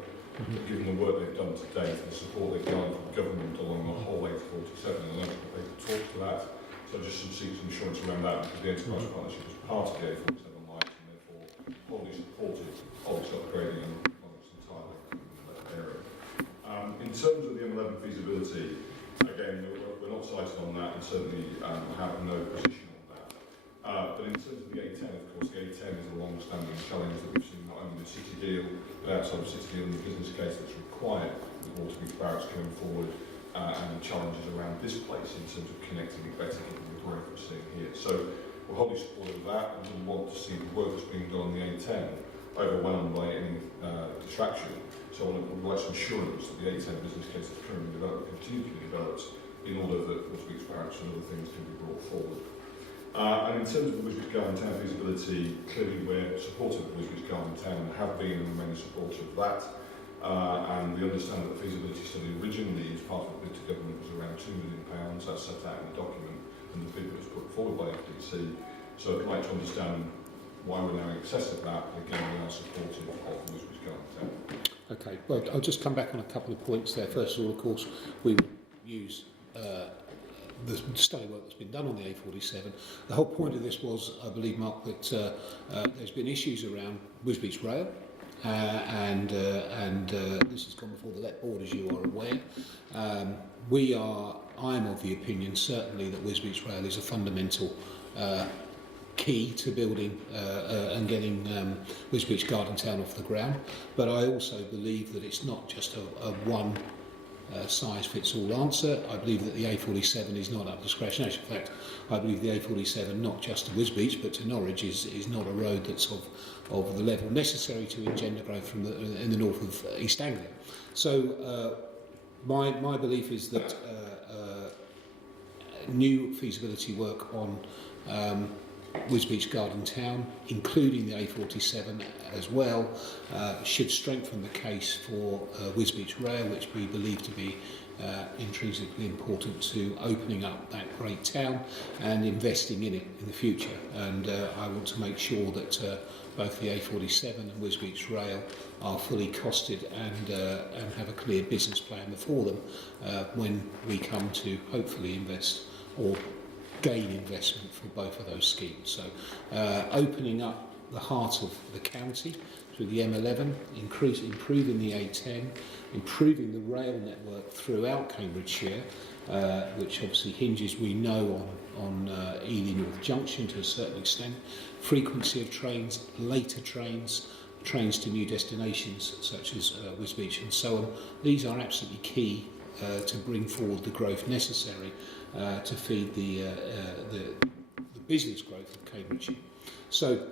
given the work they've done to date and the support they've done from government along the whole A47, and I know that they could talk to that. So I just seek some assurance around that, because the enterprise partnership is part of the A47 Alliance and therefore wholly supported Hollis upgrading and Hollis entirely in that area. In terms of the M11 feasibility, again, we're not cited on that and certainly have no position on that. But in terms of the A10, of course, the A10 is a long-standing challenge that we've seen not only in the city deal, but outside of the city deal and the business case that's required with Waterbeach Barracks going forward, and the challenges around this place in terms of connecting it better given the growth we're seeing here. So we're wholly supportive of that, and we want to see the work that's being done on the A10 overwhelmed by any distraction. So I would like some assurance that the A10 business case that's currently developed continue to be developed in order that Waterbeach Barracks and other things can be brought forward. And in terms of the Wisbech Garden Town feasibility, clearly we're supportive of Wisbech Garden Town and have been and remain supportive of that. And we understand that the feasibility study originally, as part of the bid to government, was around £2 million. That's set out in the document, and the bid was put forward by FDC. So I'd like to understand why we're now in excess of that. Again, we are supportive of the Wisbech Garden Town. Okay, well, I'll just come back on a couple of points there. First of all, of course, we will use the study work that's been done on the A47. The whole point of this was, I believe, Mark, that there's been issues around Wisbech Rail, and this has gone before the Let Board, as you are aware. I am of the opinion, certainly, that Wisbech Rail is a fundamental key to building and getting Wisbech Garden Town off the ground. But I also believe that it's not just a one size fits all answer. I believe that the A47 is not up to scratch. In actual fact, I believe the A47, not just to Wisbech but to Norwich, is not a road that's of the level necessary to engender growth in the north of East Anglia. So my belief is that new feasibility work on Wisbech Garden Town, including the A47 as well, should strengthen the case for Wisbech Rail, which we believe to be intrinsically important to opening up that great town and investing in it in the future. And I want to make sure that both the A47 and Wisbech Rail are fully costed and have a clear business plan before them when we come to hopefully invest or gain investment for both of those schemes. So opening up the heart of the county through the M11, improving the A10, improving the rail network throughout Cambridgeshire, which obviously hinges, we know, on Ely North Junction to a certain extent, frequency of trains, later trains to new destinations such as Wisbech and so on. These are absolutely key to bring forward the growth necessary to feed the business growth of Cambridgeshire. So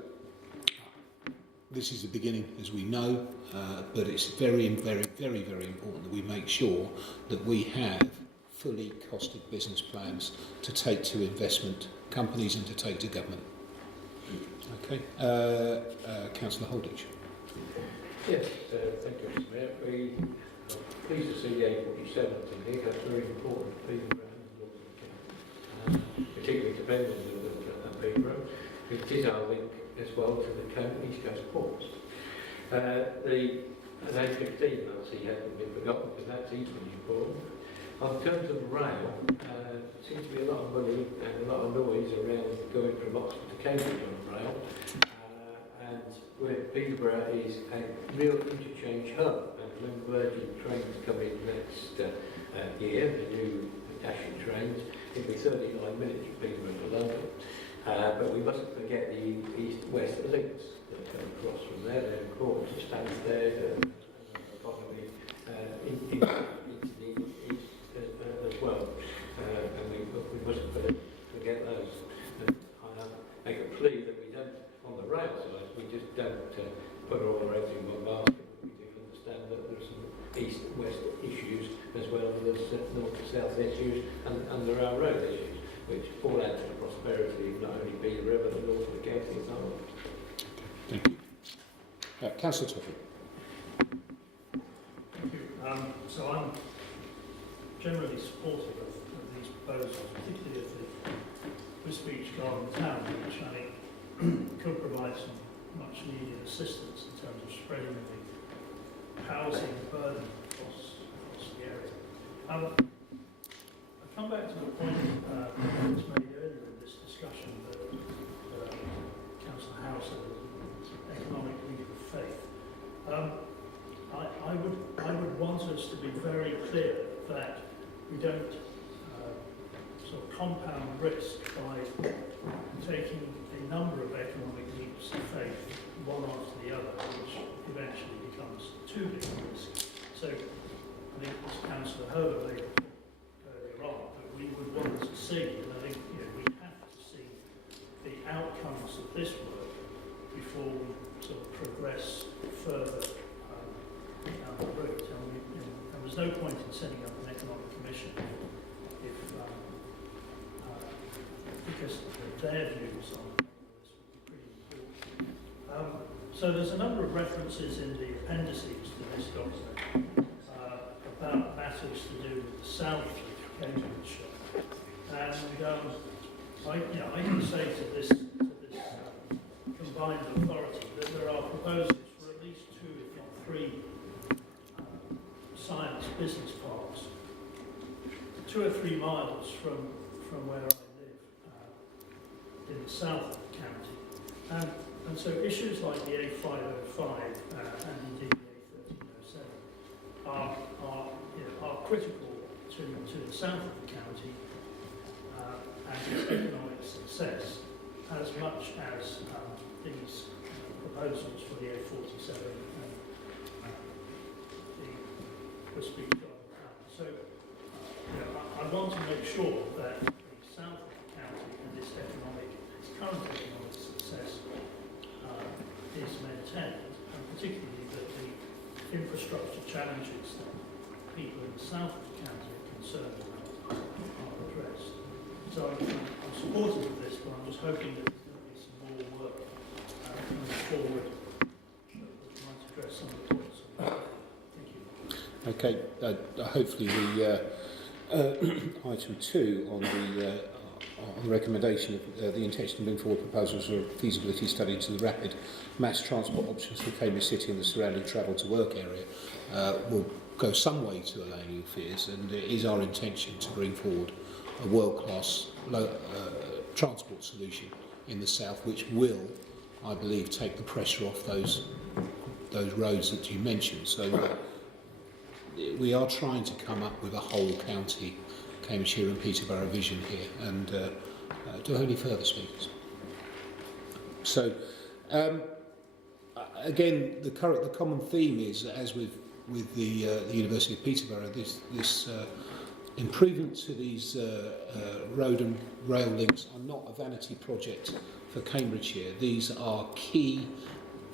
this is the beginning, as we know, but it's very, very, very, very important that we make sure that we have fully costed business plans to take to investment companies and to take to government. Okay, Councillor Holditch. Yes, thank you, Mr. Mayor. We are pleased to see the A47 in here. That's very important for Peterborough and particularly depending on Peterborough. It is our link as well to the East Coast ports. The A15, obviously, hasn't been forgotten because that's equally important. In terms of rail, there seems to be a lot of money and a lot of noise around going from Oxford to Cambridge on rail. And where Peterborough is a real interchange hub, and when Virgin trains come in next year, the new Dashing trains, it'll be 39 minutes from Peterborough to London. But we mustn't forget the east-west links that come across from there. They're important to Stansted and possibly into the east as well. And we mustn't forget those. And I make a plea that we don't, on the rail side, we just don't put all our eggs in one basket. We do understand that there's some east-west issues as well as north-south issues, and there are road issues which fall out to the prosperity of not only Peterborough but the north of the county as well. Thank you. Councillor Tuffy. So I'm generally supportive of these proposals, particularly of the Wisbech Garden Town, which I think could provide some much needed assistance in terms of spreading the housing burden across the area. I come back to the point that was made earlier in this discussion that Councillor House had an economic leap of faith. I would want us to be very clear that we don't sort of compound risk by taking a number of economic leaps of faith, one after the other, which eventually becomes too big a risk. So I think as Councillor Herbert made earlier on, that we would want to see, and I think we have to see the outcomes of this work before we sort of progress further down the route. And there was no point in setting up an economic commission if because their views on this would be pretty important. So there's a number of references in the appendices to this document about matters to do with the south of Cambridgeshire. And I can say to this combined authority that there are proposals for at least 2, if not 3, science business parks, 2 or 3 miles from where I live in the south of the county. And so issues like the A505 and indeed the A1307 are critical to the south of the county and its economic success, as much as these proposals for the A47 and the Wisbech Garden Town. So I want to make sure that the south of the county and its current economic success is maintained, and particularly that the infrastructure challenges that people in the south of the county are concerned about are addressed. So I'm supportive of this, but I'm just hoping that there's going to be some more work coming forward that might address some of the points. Thank you. Okay, hopefully the item 2 on the recommendation of the intention to bring forward proposals for a feasibility study into the rapid mass transport options for Cambridge City and the surrounding travel to work area will go some way to allaying your fears, and it is our intention to bring forward a world-class transport solution in the south, which will, I believe, take the pressure off those roads that you mentioned. So we are trying to come up with a whole county Cambridgeshire and Peterborough vision here, and do I have any further speakers? So again, the common theme is, as with the University of Peterborough, this improvement to these road and rail links are not a vanity project for Cambridgeshire. These are key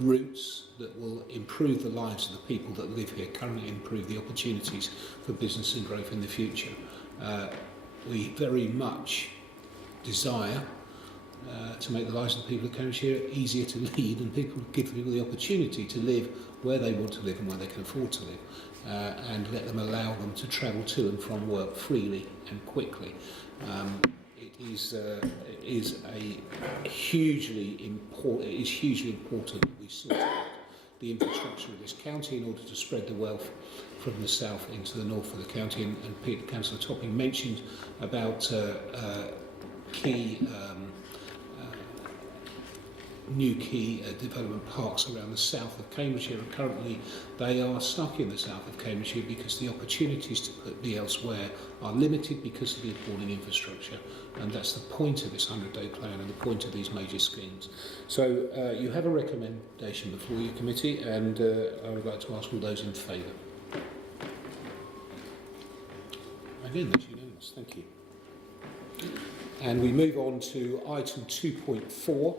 routes that will improve the lives of the people that live here, currently improve the opportunities for business and growth in the future. We very much desire to make the lives of the people of Cambridgeshire easier to lead, and give people the opportunity to live where they want to live and where they can afford to live, and let them allow them to travel to and from work freely and quickly. It is hugely important that we sort out the infrastructure of this county in order to spread the wealth from the south into the north of the county. And Councillor Topping mentioned about new key development parks around the south of Cambridgeshire, and currently they are stuck in the south of Cambridgeshire because the opportunities to be elsewhere are limited because of the appalling infrastructure, and that's the point of this 100-day plan and the point of these major schemes. So you have a recommendation before your committee, and I would like to ask all those in favour. Again, that's unanimous. Thank you. And we move on to item 2.4.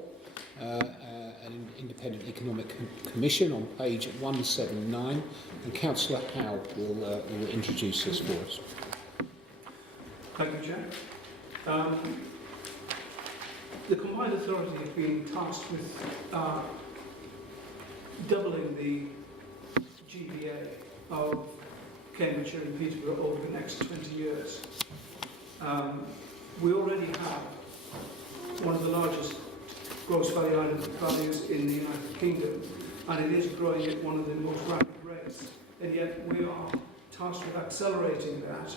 An independent economic commission on page 179, and Councillor Howe will introduce this for us. Thank you, Chair. The combined authority has been tasked with doubling the GBA of Cambridgeshire and Peterborough over the next 20 years. We already have one of the largest gross value added values in the United Kingdom, and it is growing at one of the most rapid rates, and yet we are tasked with accelerating that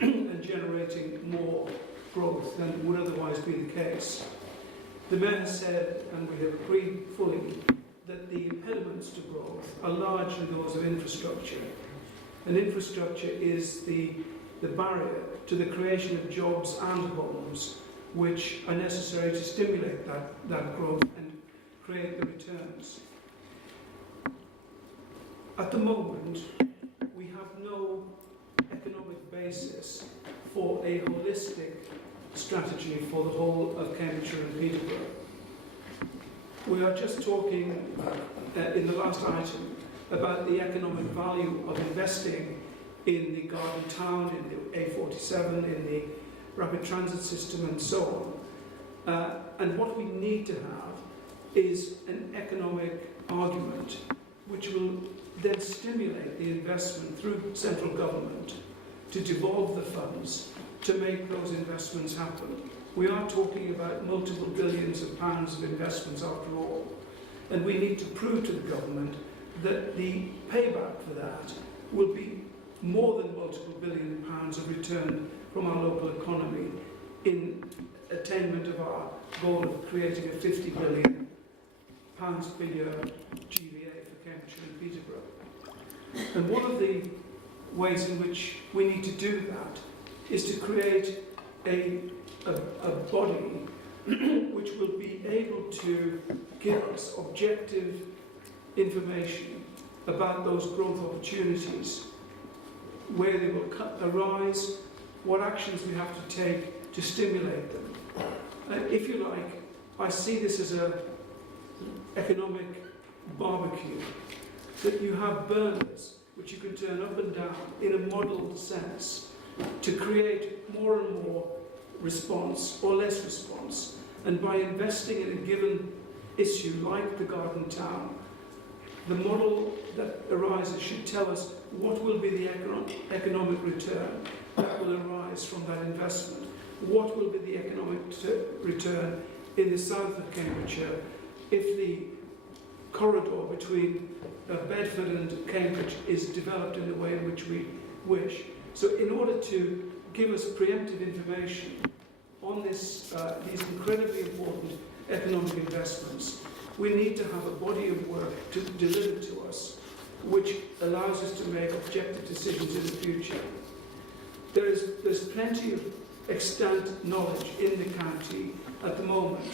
and generating more growth than would otherwise be the case. The Mayor has said, and we have agreed fully, that the impediments to growth are largely those of infrastructure. And infrastructure is the barrier to the creation of jobs and homes, which are necessary to stimulate that growth and create the returns. At the moment, we have no economic basis for a holistic strategy for the whole of Cambridgeshire and Peterborough. We are just talking in the last item about the economic value of investing in the Garden Town, in the A47, in the rapid transit system and so on. And what we need to have is an economic argument which will then stimulate the investment through central government to devolve the funds to make those investments happen. We are talking about multiple billions of pounds of investments after all, and we need to prove to the government that the payback for that will be more than multiple billion pounds of return from our local economy in attainment of our goal of creating a £50 billion per year GVA for Cambridgeshire and Peterborough. And one of the ways in which we need to do that is to create a body which will be able to give us objective information about those growth opportunities, where they will arise, what actions we have to take to stimulate them. If you like, I see this as an economic barbecue, that you have burners which you can turn up and down in a model sense to create more and more response or less response. And by investing in a given issue like the Garden Town, the model that arises should tell us what will be the economic return that will arise from that investment. What will be the economic return in the south of Cambridgeshire if the corridor between Bedford and Cambridge is developed in the way in which we wish. So in order to give us preemptive information on this, these incredibly important economic investments, we need to have a body of work to deliver to us which allows us to make objective decisions in the future. There's plenty of extant knowledge in the county at the moment,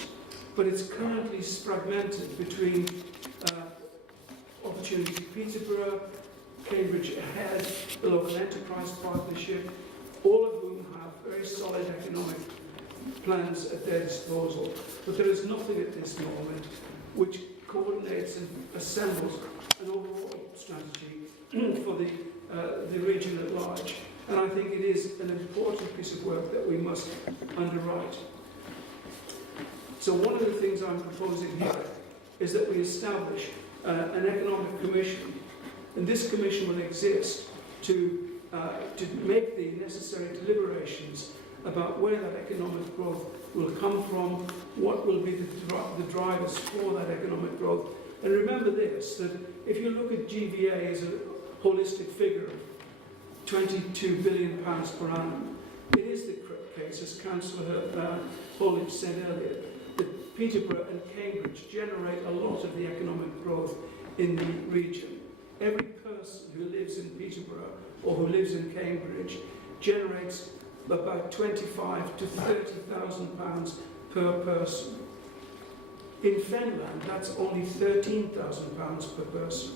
but it's currently fragmented between Opportunity Peterborough, Cambridge Ahead, the Local Enterprise Partnership, all of whom have very solid economic plans at their disposal. But there is nothing at this moment which coordinates and assembles an overall strategy for the region at large. And I think it is an important piece of work that we must underwrite. So one of the things I'm proposing here is that we establish an economic commission, and this commission will exist to make the necessary deliberations about where that economic growth will come from, what will be the drivers for that economic growth. And remember this, that if you look at GVA as a holistic figure of £22 billion per annum, it is the case, as Councillor Holdridge said earlier, that Peterborough and Cambridge generate a lot of the economic growth in the region. Every person who lives in Peterborough or who lives in Cambridge generates about £25,000 to £30,000 per person. In Fenland, that's only £13,000 per person.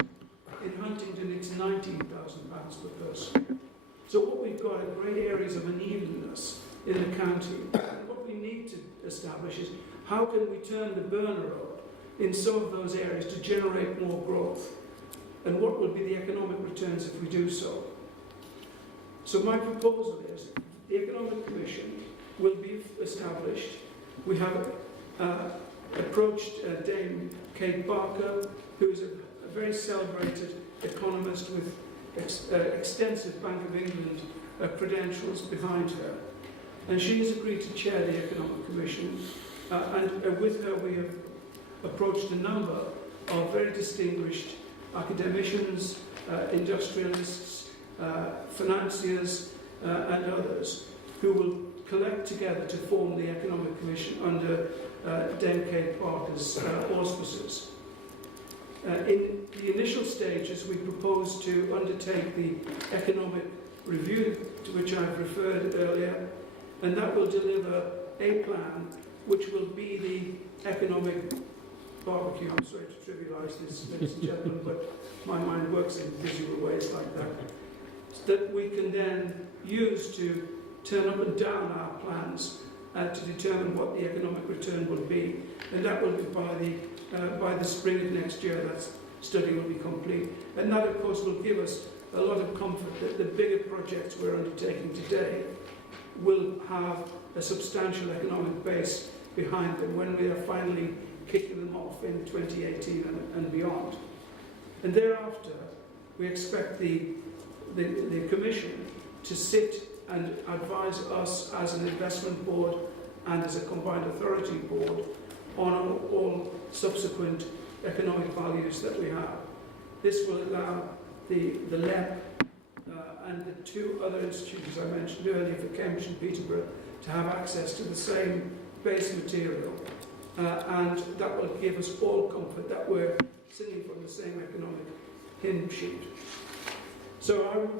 In Huntingdon, it's £19,000 per person. So what we've got are great areas of unevenness in the county. And what we need to establish is how can we turn the burner up in some of those areas to generate more growth? And what will be the economic returns if we do so? So my proposal is the Economic Commission will be established. We have approached Dame Kate Barker, who is a very celebrated economist with extensive Bank of England credentials behind her. And she has agreed to chair the Economic Commission, and with her we have approached a number of very distinguished academicians, industrialists, financiers and others who will collect together to form the Economic Commission under Dame Kate Parker's auspices. In the initial stages, we propose to undertake the economic review to which I've referred earlier, and that will deliver a plan which will be the economic barbecue. I'm sorry to trivialise this, ladies and gentlemen, but my mind works in visual ways like that. That we can then use to turn up and down our plans to determine what the economic return will be, and that will be by the spring of next year. That study will be complete, and that, of course, will give us a lot of comfort that the bigger projects we're undertaking today will have a substantial economic base behind them when we are finally kicking them off in 2018 and beyond. And thereafter, we expect the Commission to sit and advise us as an investment board and as a combined authority board on all subsequent economic values that we have. This will allow the LEP and the two other institutions I mentioned earlier for Cambridge and Peterborough to have access to the same base material, and that will give us all comfort that we're singing from the same economic hymn sheet. So I would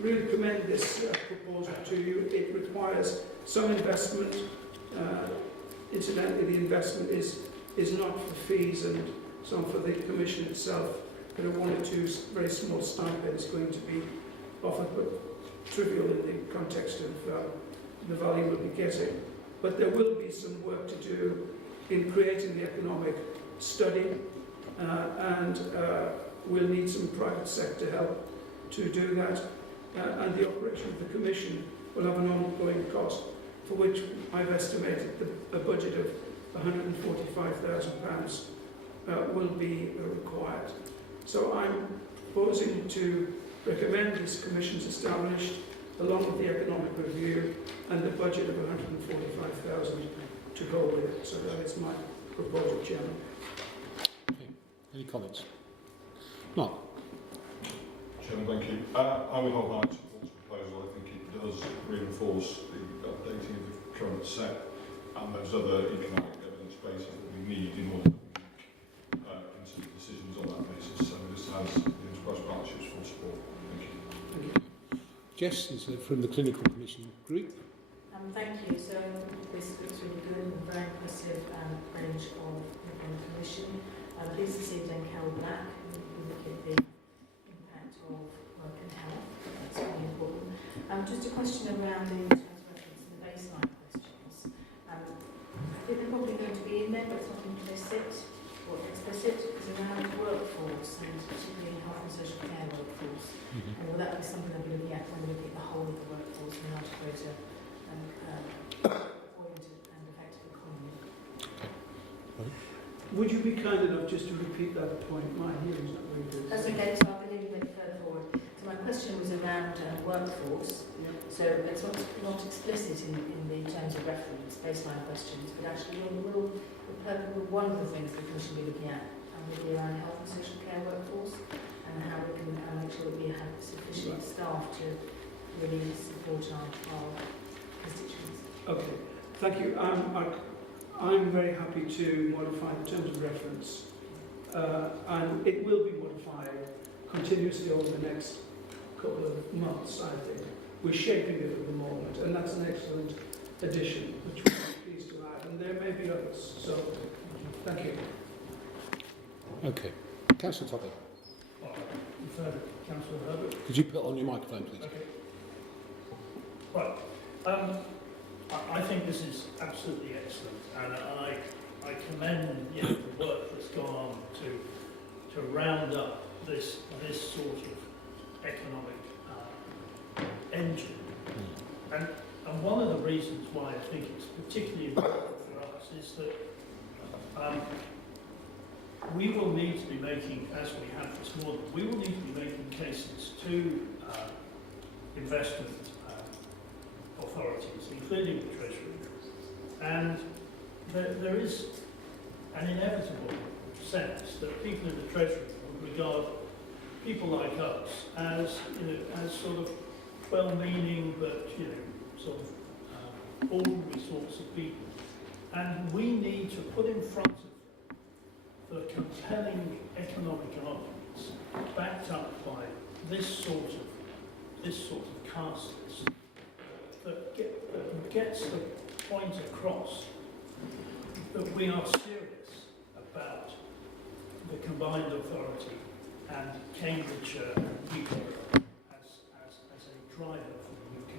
really commend this proposal to you. It requires some investment. Incidentally, the investment is not for fees and some for the Commission itself, but a one or two very small stipend is going to be offered, but trivial in the context of the value we'll be getting. But there will be some work to do in creating the economic study, and we'll need some private sector help to do that. And the operation of the Commission will have an ongoing cost, for which I've estimated a budget of £145,000 will be required. So I'm proposing to recommend this Commission's established, along with the economic review and the budget of £145,000 to go with it. So that is my proposal, Chairman. Okay. Any comments? Mark? Chairman, thank you. I would wholeheartedly support this proposal. I think it does reinforce the updating of the current set and those other economic evidence bases that we need in order to make consider decisions on that basis. So this has the Enterprise Partnership's full support. Thank you. Thank you. Jess is from the Clinical Commission Group. Thank you. So this looks really good and very impressive range of information. Pleased to see then Carol Black, who look at the impact of work and health. That's really important. Just a question around the reference and the baseline questions. I think they're probably going to be in there, but it's not implicit or explicit, because around workforce and particularly health and social care workforce. And will that be something that we're looking at when we look at the whole of the workforce and how to create a oriented and effective economy? Would you be kind enough just to repeat that point? My hearing's not very good. That's okay, so I'll be a little bit further forward. So my question was around workforce. So it's not explicit in the terms of reference, baseline questions, but actually one of the things the Commission will be looking at will be around health and social care workforce and how we can make sure that we have sufficient staff to really support our constituents. Okay, thank you. I'm very happy to modify the terms of reference, and it will be modified continuously over the next couple of months, I think. We're shaping it at the moment, and that's an excellent addition, which we're pleased to add, and there may be others. So, thank you. Okay. Councillor Topping. Councillor Herbert. Could you put on your microphone, please? Okay. Right. I think this is absolutely excellent, and I commend the work that's gone on to round up this sort of economic engine. And one of the reasons why I think it's particularly important for us is that we will need to be making, as we have this morning, we will need to be making cases to investment authorities, including the Treasury. And there is an inevitable sense that people in the Treasury would regard people like us as, as sort of well-meaning but, sort of ordinary sorts of people. And we need to put in front of them the compelling economic arguments backed up by this sort of cast list that gets the point across that we are serious about the combined authority and Cambridgeshire and Peterborough as a driver for the UK.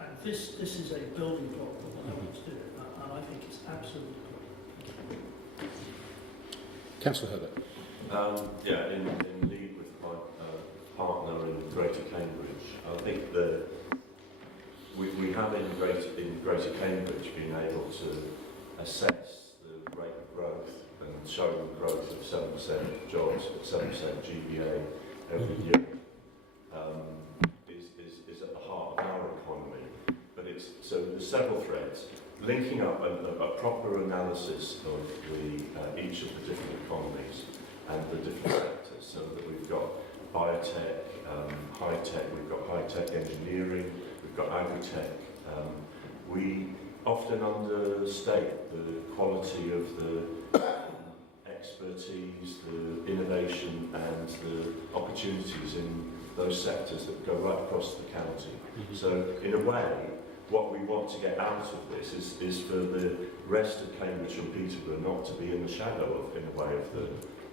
And this is a building block that will help us do it, and I think it's absolutely correct. Councillor Herbert. In league with my partner in Greater Cambridge, I think that we have in Greater Cambridge been able to assess the rate of growth and showing growth of 7% jobs, 7% GBA every year is at the heart of our economy. But so there's several threads. Linking up a proper analysis of each of the different economies and the different sectors, so that we've got biotech, high-tech, we've got high-tech engineering, we've got agri-tech. We often understate the quality of the expertise, the innovation and the opportunities in those sectors that go right across the county. So in a way, what we want to get out of this is for the rest of Cambridge and Peterborough not to be in the shadow of, in a way, of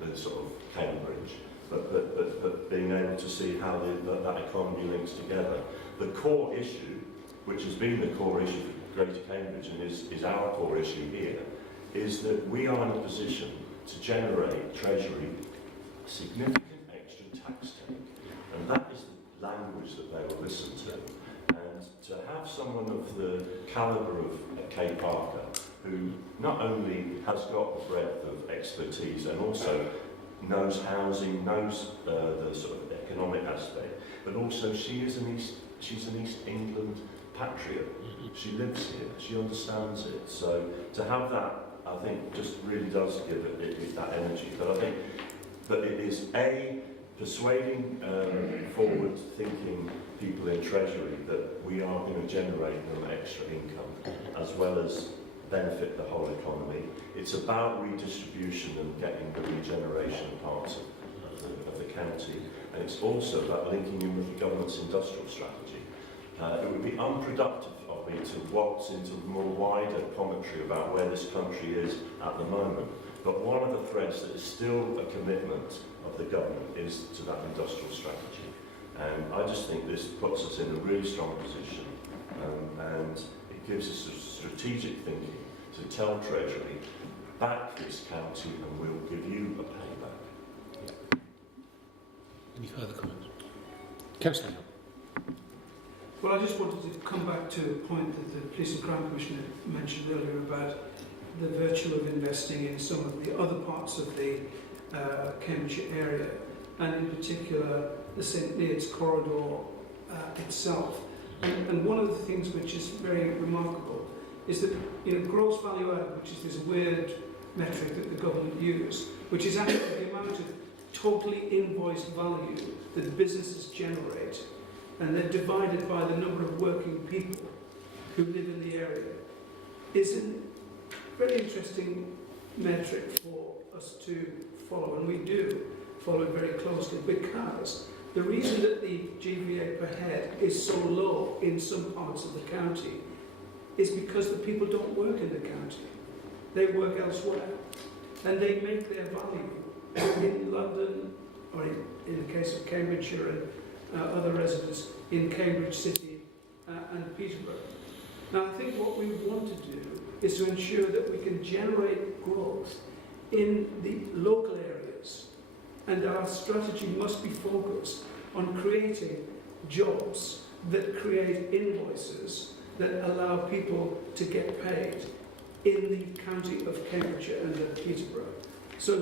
the sort of Cambridge, but being able to see how that economy links together. The core issue, which has been the core issue for Greater Cambridge and is our core issue here, is that we are in a position to generate Treasury a significant extra tax take, and that is the language that they will listen to. And to have someone of the calibre of Kay Parker, who not only has got the breadth of expertise and also knows housing, knows the sort of economic aspect, but also she's an East England patriot. She lives here, she understands it. So to have that, I think, just really does give it that energy. But I think that it is persuading forward-thinking people in Treasury that we are going to generate them extra income as well as benefit the whole economy. It's about redistribution and getting the regeneration parts of the county, and it's also about linking in with the government's industrial strategy. It would be unproductive of me to waltz into more wider commentary about where this country is at the moment, but one of the threads that is still a commitment of the government is to that industrial strategy. And I just think this puts us in a really strong position, and it gives us a strategic thinking to tell Treasury, back this county and we'll give you a payback. Yeah. Any further comments? Councillor Hill. Well, I just wanted to come back to a point that the Police and Crime Commissioner mentioned earlier about the virtue of investing in some of the other parts of the Cambridgeshire area, and in particular the St Neots corridor itself. And one of the things which is very remarkable is that, gross value added, which is this weird metric that the government use, which is actually the amount of totally invoiced value that businesses generate, and they're divided by the number of working people who live in the area, is a very interesting metric for us to follow, and we do follow it very closely, because the reason that the GVA per head is so low in some parts of the county is because the people don't work in the county. They work elsewhere, and they make their value in London, or in the case of Cambridgeshire and other residents in Cambridge City and Peterborough. Now, I think what we want to do is to ensure that we can generate growth in the local areas, and our strategy must be focused on creating jobs that create invoices that allow people to get paid in the county of Cambridgeshire and Peterborough. So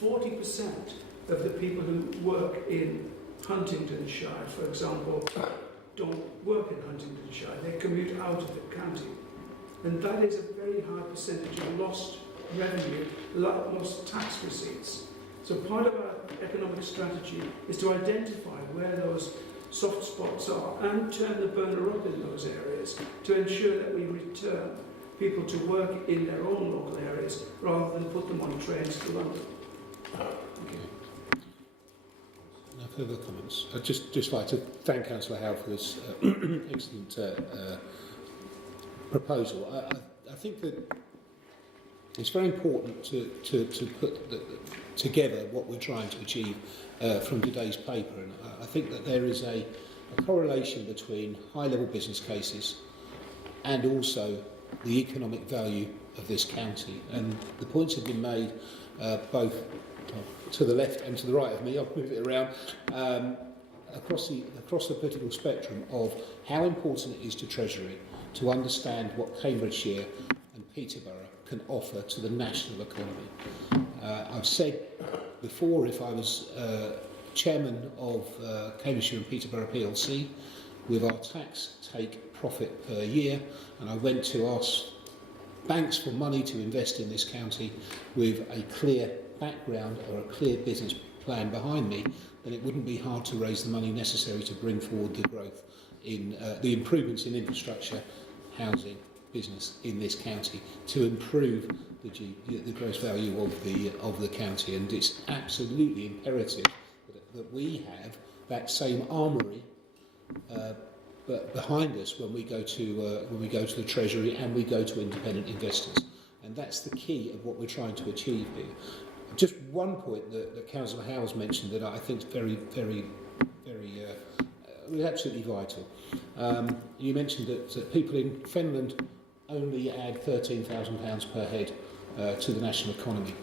40% of the people who work in Huntingdonshire, for example, don't work in Huntingdonshire. They commute out of the county. And that is a very high percentage of lost revenue, lost tax receipts. So part of our economic strategy is to identify where those soft spots are and turn the burner up in those areas to ensure that we return people to work in their own local areas rather than put them on trains to London. No further comments. I'd just like to thank Councillor Howe for this excellent proposal. I think that it's very important to put together what we're trying to achieve from today's paper, and I think that there is a correlation between high-level business cases and also the economic value of this county. And the points have been made both to the left and to the right of me. I'll move it around across the political spectrum of how important it is to Treasury to understand what Cambridgeshire and Peterborough can offer to the national economy. I've said before, if I was chairman of Cambridgeshire and Peterborough PLC, with our tax take profit per year, and I went to ask banks for money to invest in this county with a clear background or a clear business plan behind me, then it wouldn't be hard to raise the money necessary to bring forward the growth in the improvements in infrastructure, housing, business in this county to improve the gross value of the county. And it's absolutely imperative that we have that same armoury but behind us when we go to the Treasury and we go to independent investors. And that's the key of what we're trying to achieve here. Just one point that Councillor Howes mentioned that I think is very absolutely vital. You mentioned that people in Finland only add £13,000 per head to the national economy.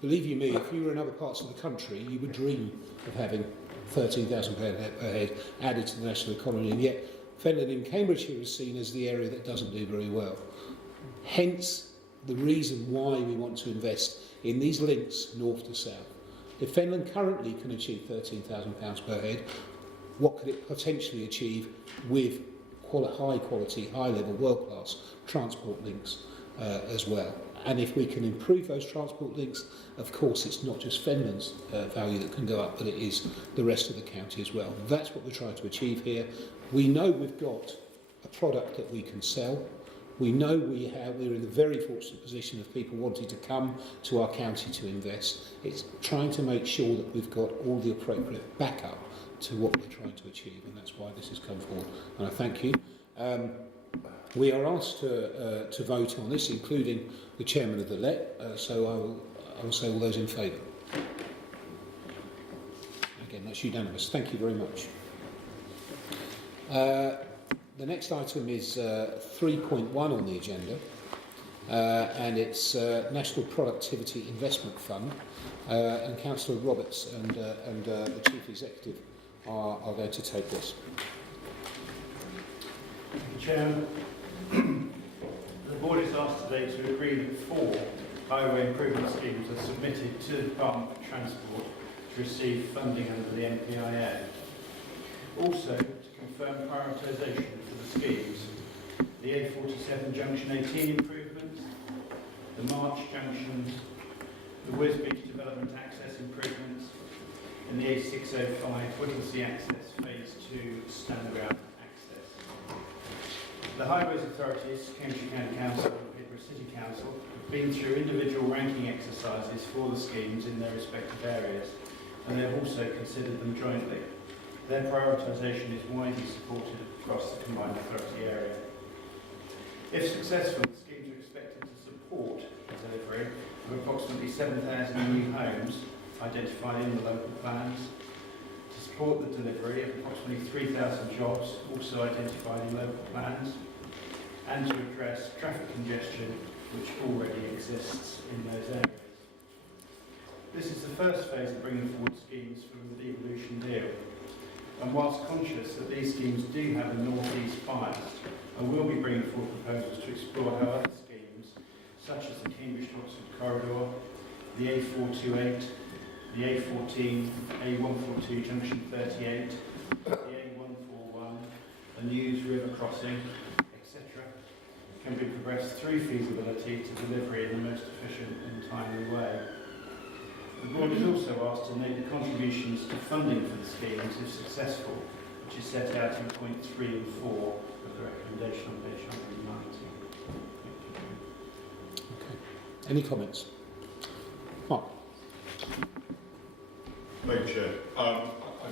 Believe you me, if you were in other parts of the country, you would dream of having £13,000 per head added to the national economy, and yet Finland in Cambridgeshire is seen as the area that doesn't do very well. Hence the reason why we want to invest in these links north to south. If Finland currently can achieve £13,000 per head, what could it potentially achieve with high quality, high level, world class transport links as well? And if we can improve those transport links, of course it's not just Finland's value that can go up, but it is the rest of the county as well. That's what we're trying to achieve here. We know we've got a product that we can sell. We know we're in a very fortunate position of people wanting to come to our county to invest. It's trying to make sure that we've got all the appropriate backup to what we're trying to achieve, and that's why this has come forward. And I thank you. We are asked to vote on this, including the chairman of the LET, so I will say all those in favour. Again, that's unanimous. Thank you very much. The next item is 3.1 on the agenda, and it's National Productivity Investment Fund, and Councillor Roberts and the Chief Executive are going to take this. Chairman, the board is asked today to agree that 4 highway improvement schemes are submitted to the Department for Transport to receive funding under the MPIA. Also, to confirm prioritisation for the schemes, the A47 Junction 18 improvements, the March Junction, the Wisbeach Development Access improvements, and the A605 Whittlesea Access Phase 2 Standground access. The Highways Authorities, Cambridgeshire County Council and Peterborough City Council have been through individual ranking exercises for the schemes in their respective areas, and they have also considered them jointly. Their prioritisation is widely supported across the combined authority area. If successful, the schemes are expected to support the delivery of approximately 7,000 new homes identified in the local plans, to support the delivery of approximately 3,000 jobs also identified in local plans, and to address traffic congestion which already exists in those areas. This is the first phase of bringing forward schemes from the devolution deal, and whilst conscious that these schemes do have a north-east bias, I will be bringing forward proposals to explore how other schemes, such as the Cambridge to Oxford corridor, the A428, the A14, A142 junction 38, the A141, the News River crossing, etc. can be progressed through feasibility to delivery in the most efficient and timely way. The board is also asked to note the contributions to funding for the schemes if successful, which is set out in point 3 and 4 of the recommendation on page 190. Okay. Any comments? Mark? Thank you, Chair. I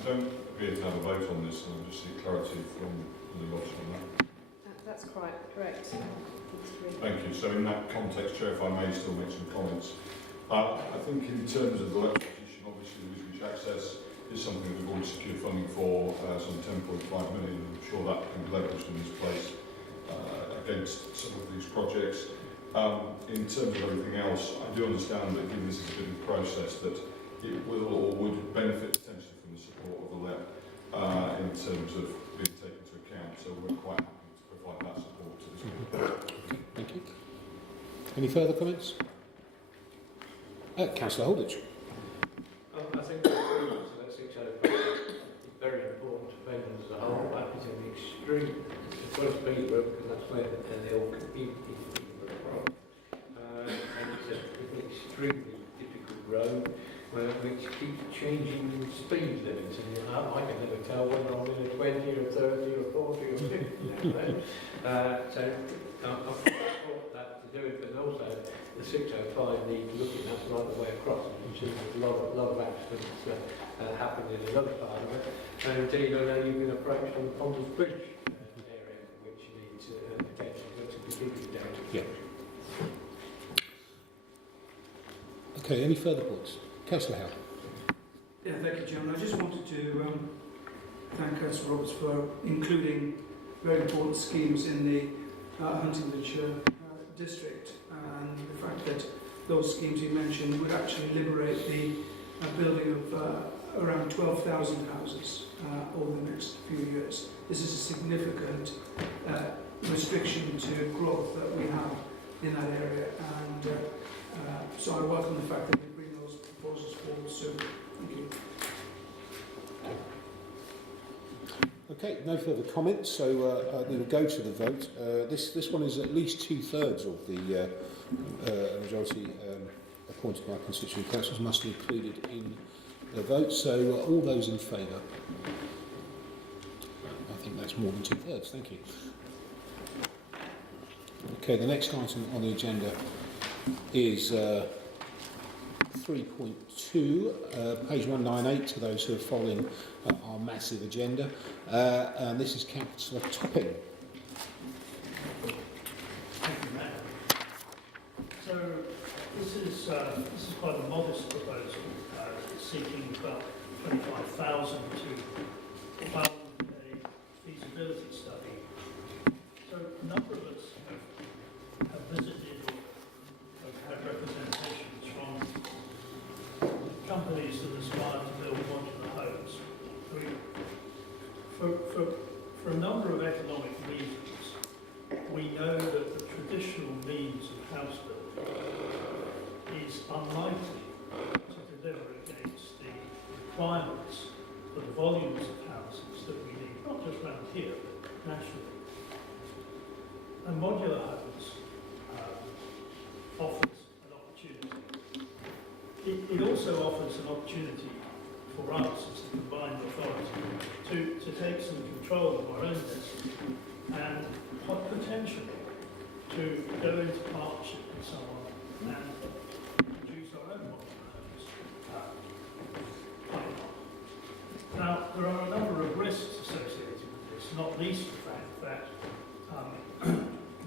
don't appear to have a vote on this, and I just seek clarity from the lodge on that. That's quite correct. Thank you. So in that context, Chair, if I may still make some comments. I think in terms of the electrification, obviously the Wisbech access is something that we've already secured funding for, some 10.5 million. I'm sure that can be leveraged in this place against some of these projects. In terms of everything else, I do understand that given this is a bidding process, that it will or would benefit potentially from the support of the LEP in terms of being taken into account. So we're quite happy to provide that support to this board. Thank you. Any further comments? Councillor Holditch. I think the improvements of that 605 is very important to Venus as a whole. That is an extreme, as well as Peterborough, because that's where they all compete in Peterborough from. And it's an extremely difficult road, which keeps changing speed limits. And I can never tell whether I'm in a 20 or 30 or 40 or 50. So I've thought that to do it, but also the 605 needs looking at right the way across, which is a lot of accidents happened in another part of it. And indeed, I know you've been approached on the Ponders Bridge area, which needs attention, but to be completely down. Yeah. Okay, any further points? Councillor Howe. Yeah, thank you, Chairman. I just wanted to thank Councillor Roberts for including very important schemes in the Huntingdonshire district, and the fact that those schemes you mentioned would actually liberate the building of around 12,000 houses over the next few years. This is a significant restriction to growth that we have in that area, and so I welcome the fact that we bring those proposals forward soon. Thank you. Okay, no further comments, so we will go to the vote. This one is at least 2/3 of the majority appointed by constituent councils must be included in the vote. So all those in favour? I think that's more than 2/3. Thank you. Okay, the next item on the agenda is 3.2, page 198 to those who are following our massive agenda, and this is Councillor Topping. Thank you, Matt. So this is quite a modest proposal, seeking about 25,000 to fund a feasibility study. So a number of us have visited or have had representations from companies that aspire to build modular homes. For a number of economic reasons, we know that the traditional means of house building is unlikely to deliver against the requirements for the volumes of houses that we need, not just around here, but nationally. And modular homes offers an opportunity. It also offers an opportunity for us as the combined authority to take some control of our own destiny and potentially to go into partnership with someone and produce our own modular homes. Now, there are a number of risks associated with this, not least the fact that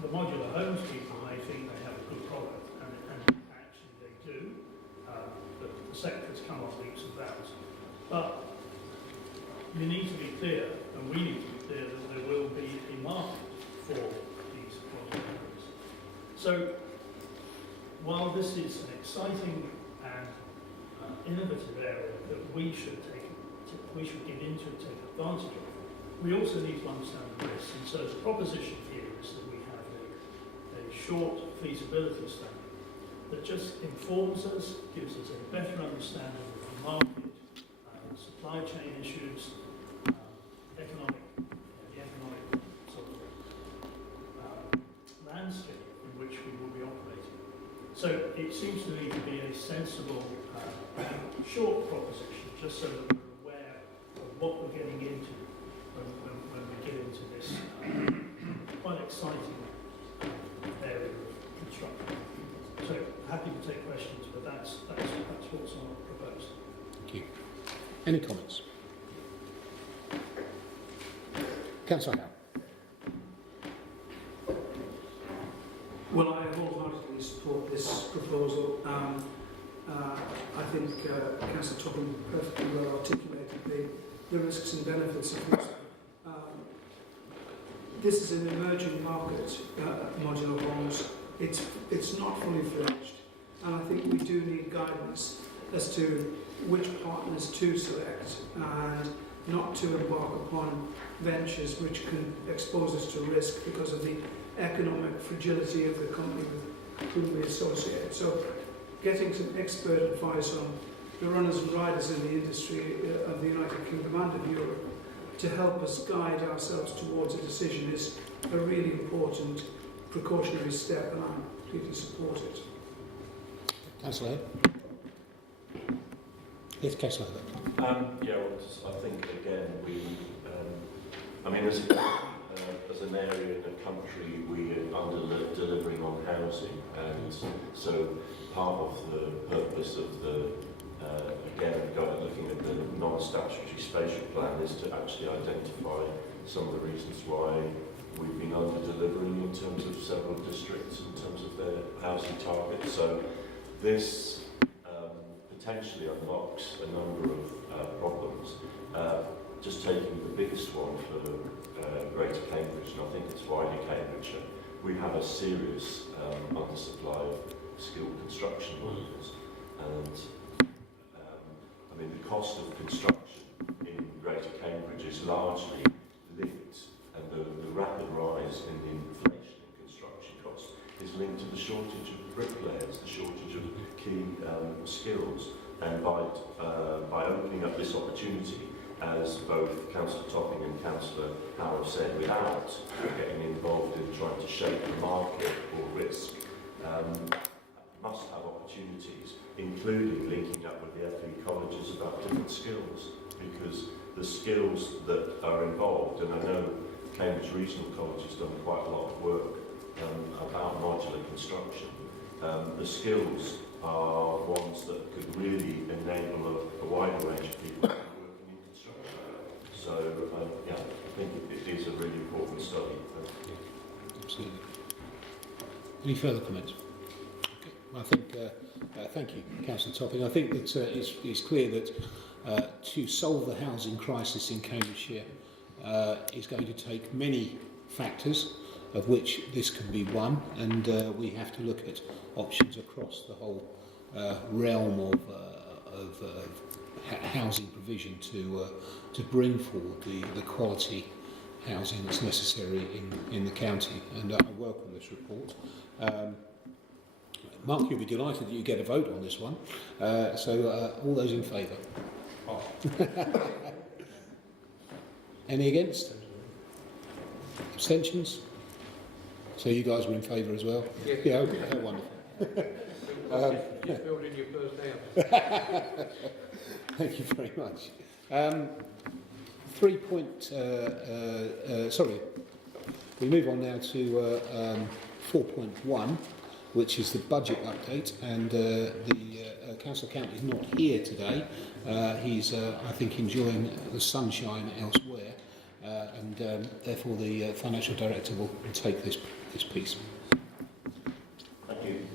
the modular homes people may think they have a good product, and actually they do, but the sector's come off leaps and bounds. But you need to be clear, and we need to be clear, that there will be a market for these modular homes. So, while this is an exciting and innovative area that we should get into and take advantage of, we also need to understand the risks. And so the proposition here is that we have a short feasibility study that just informs us, gives us a better understanding of the market, supply chain issues, the economic sort of landscape in which we will be operating. So it seems to me to be a sensible, short proposition, just so that we're aware of what we're getting into when we get into this quite exciting area of construction. So happy to take questions, but that's what's proposed. Thank you. Any comments? Councillor Howe. Well, I wholeheartedly support this proposal. I think Councillor Topham perfectly well articulated the risks and benefits of this. This is an emerging market, modular homes. It's not fully fledged, and I think we do need guidance as to which partners to select and not to embark upon ventures which can expose us to risk because of the economic fragility of the company with whom we associate. So getting some expert advice on the runners and riders in the industry of the United Kingdom and of Europe to help us guide ourselves towards a decision is a really important precautionary step, and I completely support it. Councillor Head. Yes, Councillor Head. I think again as an area in the country we are under-delivering on housing, and so part of the purpose of the looking at the non-statutory spatial plan is to actually identify some of the reasons why we've been under-delivering in terms of several districts in terms of their housing targets. So this potentially unlocks a number of problems. Just taking the biggest one for Greater Cambridge, and I think it's wider Cambridgeshire, we have a serious undersupply of skilled construction workers, and the cost of construction in Greater Cambridge is largely linked, and the rapid rise in the inflation in construction costs is linked to the shortage of bricklayers, the shortage of key skills, and by opening up this opportunity, as both Councillor Topping and Councillor Howe have said, without getting involved in trying to shape the market or risk, must have opportunities, including linking up with the FE colleges about different skills, because the skills that are involved, and I know Cambridge Regional College has done quite a lot of work about modular construction, the skills are ones that could really enable a wider range of people working in construction. So, I think it is a really important study. Absolutely. Any further comments? Okay. I think, thank you, Councillor Topping. I think that it's clear that to solve the housing crisis in Cambridgeshire is going to take many factors, of which this can be one, and we have to look at options across the whole realm of housing provision to bring forward the quality housing that's necessary in the county, and I welcome this report. Mark, you'll be delighted that you get a vote on this one. So all those in favour? Any against? Abstentions? So you guys were in favour as well? Yes. Yeah, okay, how wonderful. Just building your first house. Thank you very much. We move on now to 4.1, which is the budget update, and the Council Accountant is not here today. He's, I think, enjoying the sunshine elsewhere, and therefore the Financial Director will take this piece. Thank you.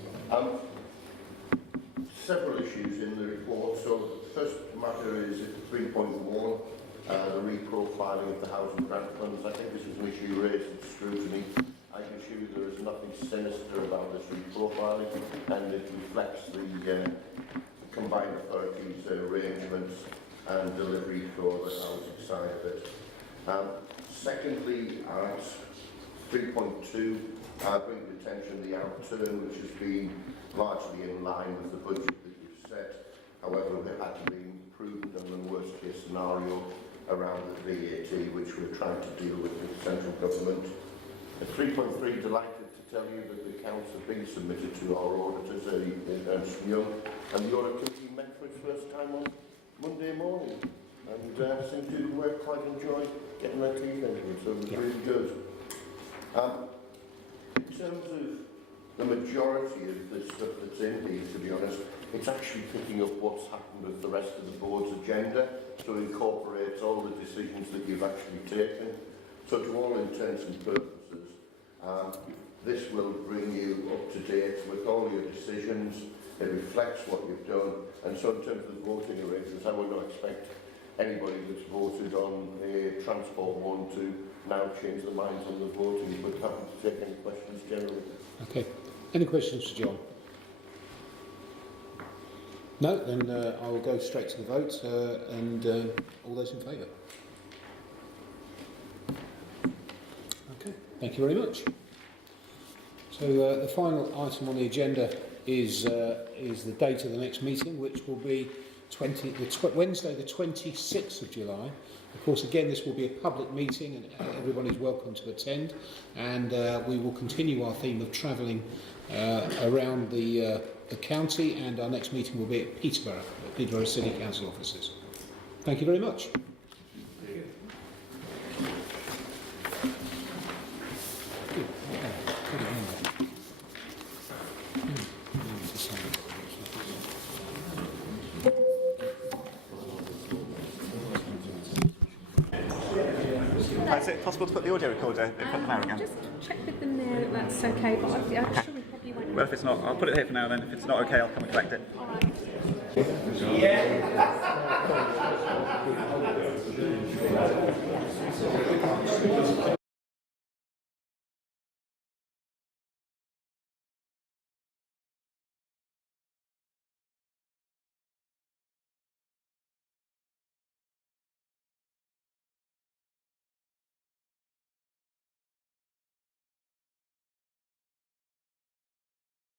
Several issues in the report. So the first matter is 3.1, the reprofiling of the housing grant funds. I think this is an issue raised in scrutiny. I can assure you there is nothing sinister about this reprofiling, and it reflects the combined authorities' arrangements and delivery for the housing side of it. Secondly, at 3.2, I bring to attention the outturn which has been largely in line with the budget that you've set. However, we had to be prudent on the worst case scenario around the VAT, which we're trying to deal with the central government. At 3.3, delighted to tell you that the accounts have been submitted to our auditors, Ernst & Young, and the audit committee met for its first time on Monday morning, and seemed to quite enjoy getting their teeth into it, so it was really good. In terms of the majority of the stuff that's in here, to be honest, it's actually picking up what's happened with the rest of the board's agenda, so it incorporates all the decisions that you've actually taken. So to all intents and purposes, this will bring you up to date with all your decisions. It reflects what you've done, and so in terms of the voting arrangements, I would not expect anybody that's voted on a transport one to now change their minds on the voting, but happy to take any questions generally. Okay. Any questions for John? No? Then I will go straight to the vote, and all those in favour? Okay. Thank you very much. So the final item on the agenda is the date of the next meeting, which will be Wednesday the 26th of July. Of course, again, this will be a public meeting and everyone is welcome to attend, and we will continue our theme of travelling around the county, and our next meeting will be at Peterborough City Council offices. Thank you very much. Is it possible to put the audio recorder in front of now again? Just check with them there that that's okay, but I'm sure we probably won't. Well, if it's not, I'll put it here for now then. If it's not okay, I'll come and collect it. All right.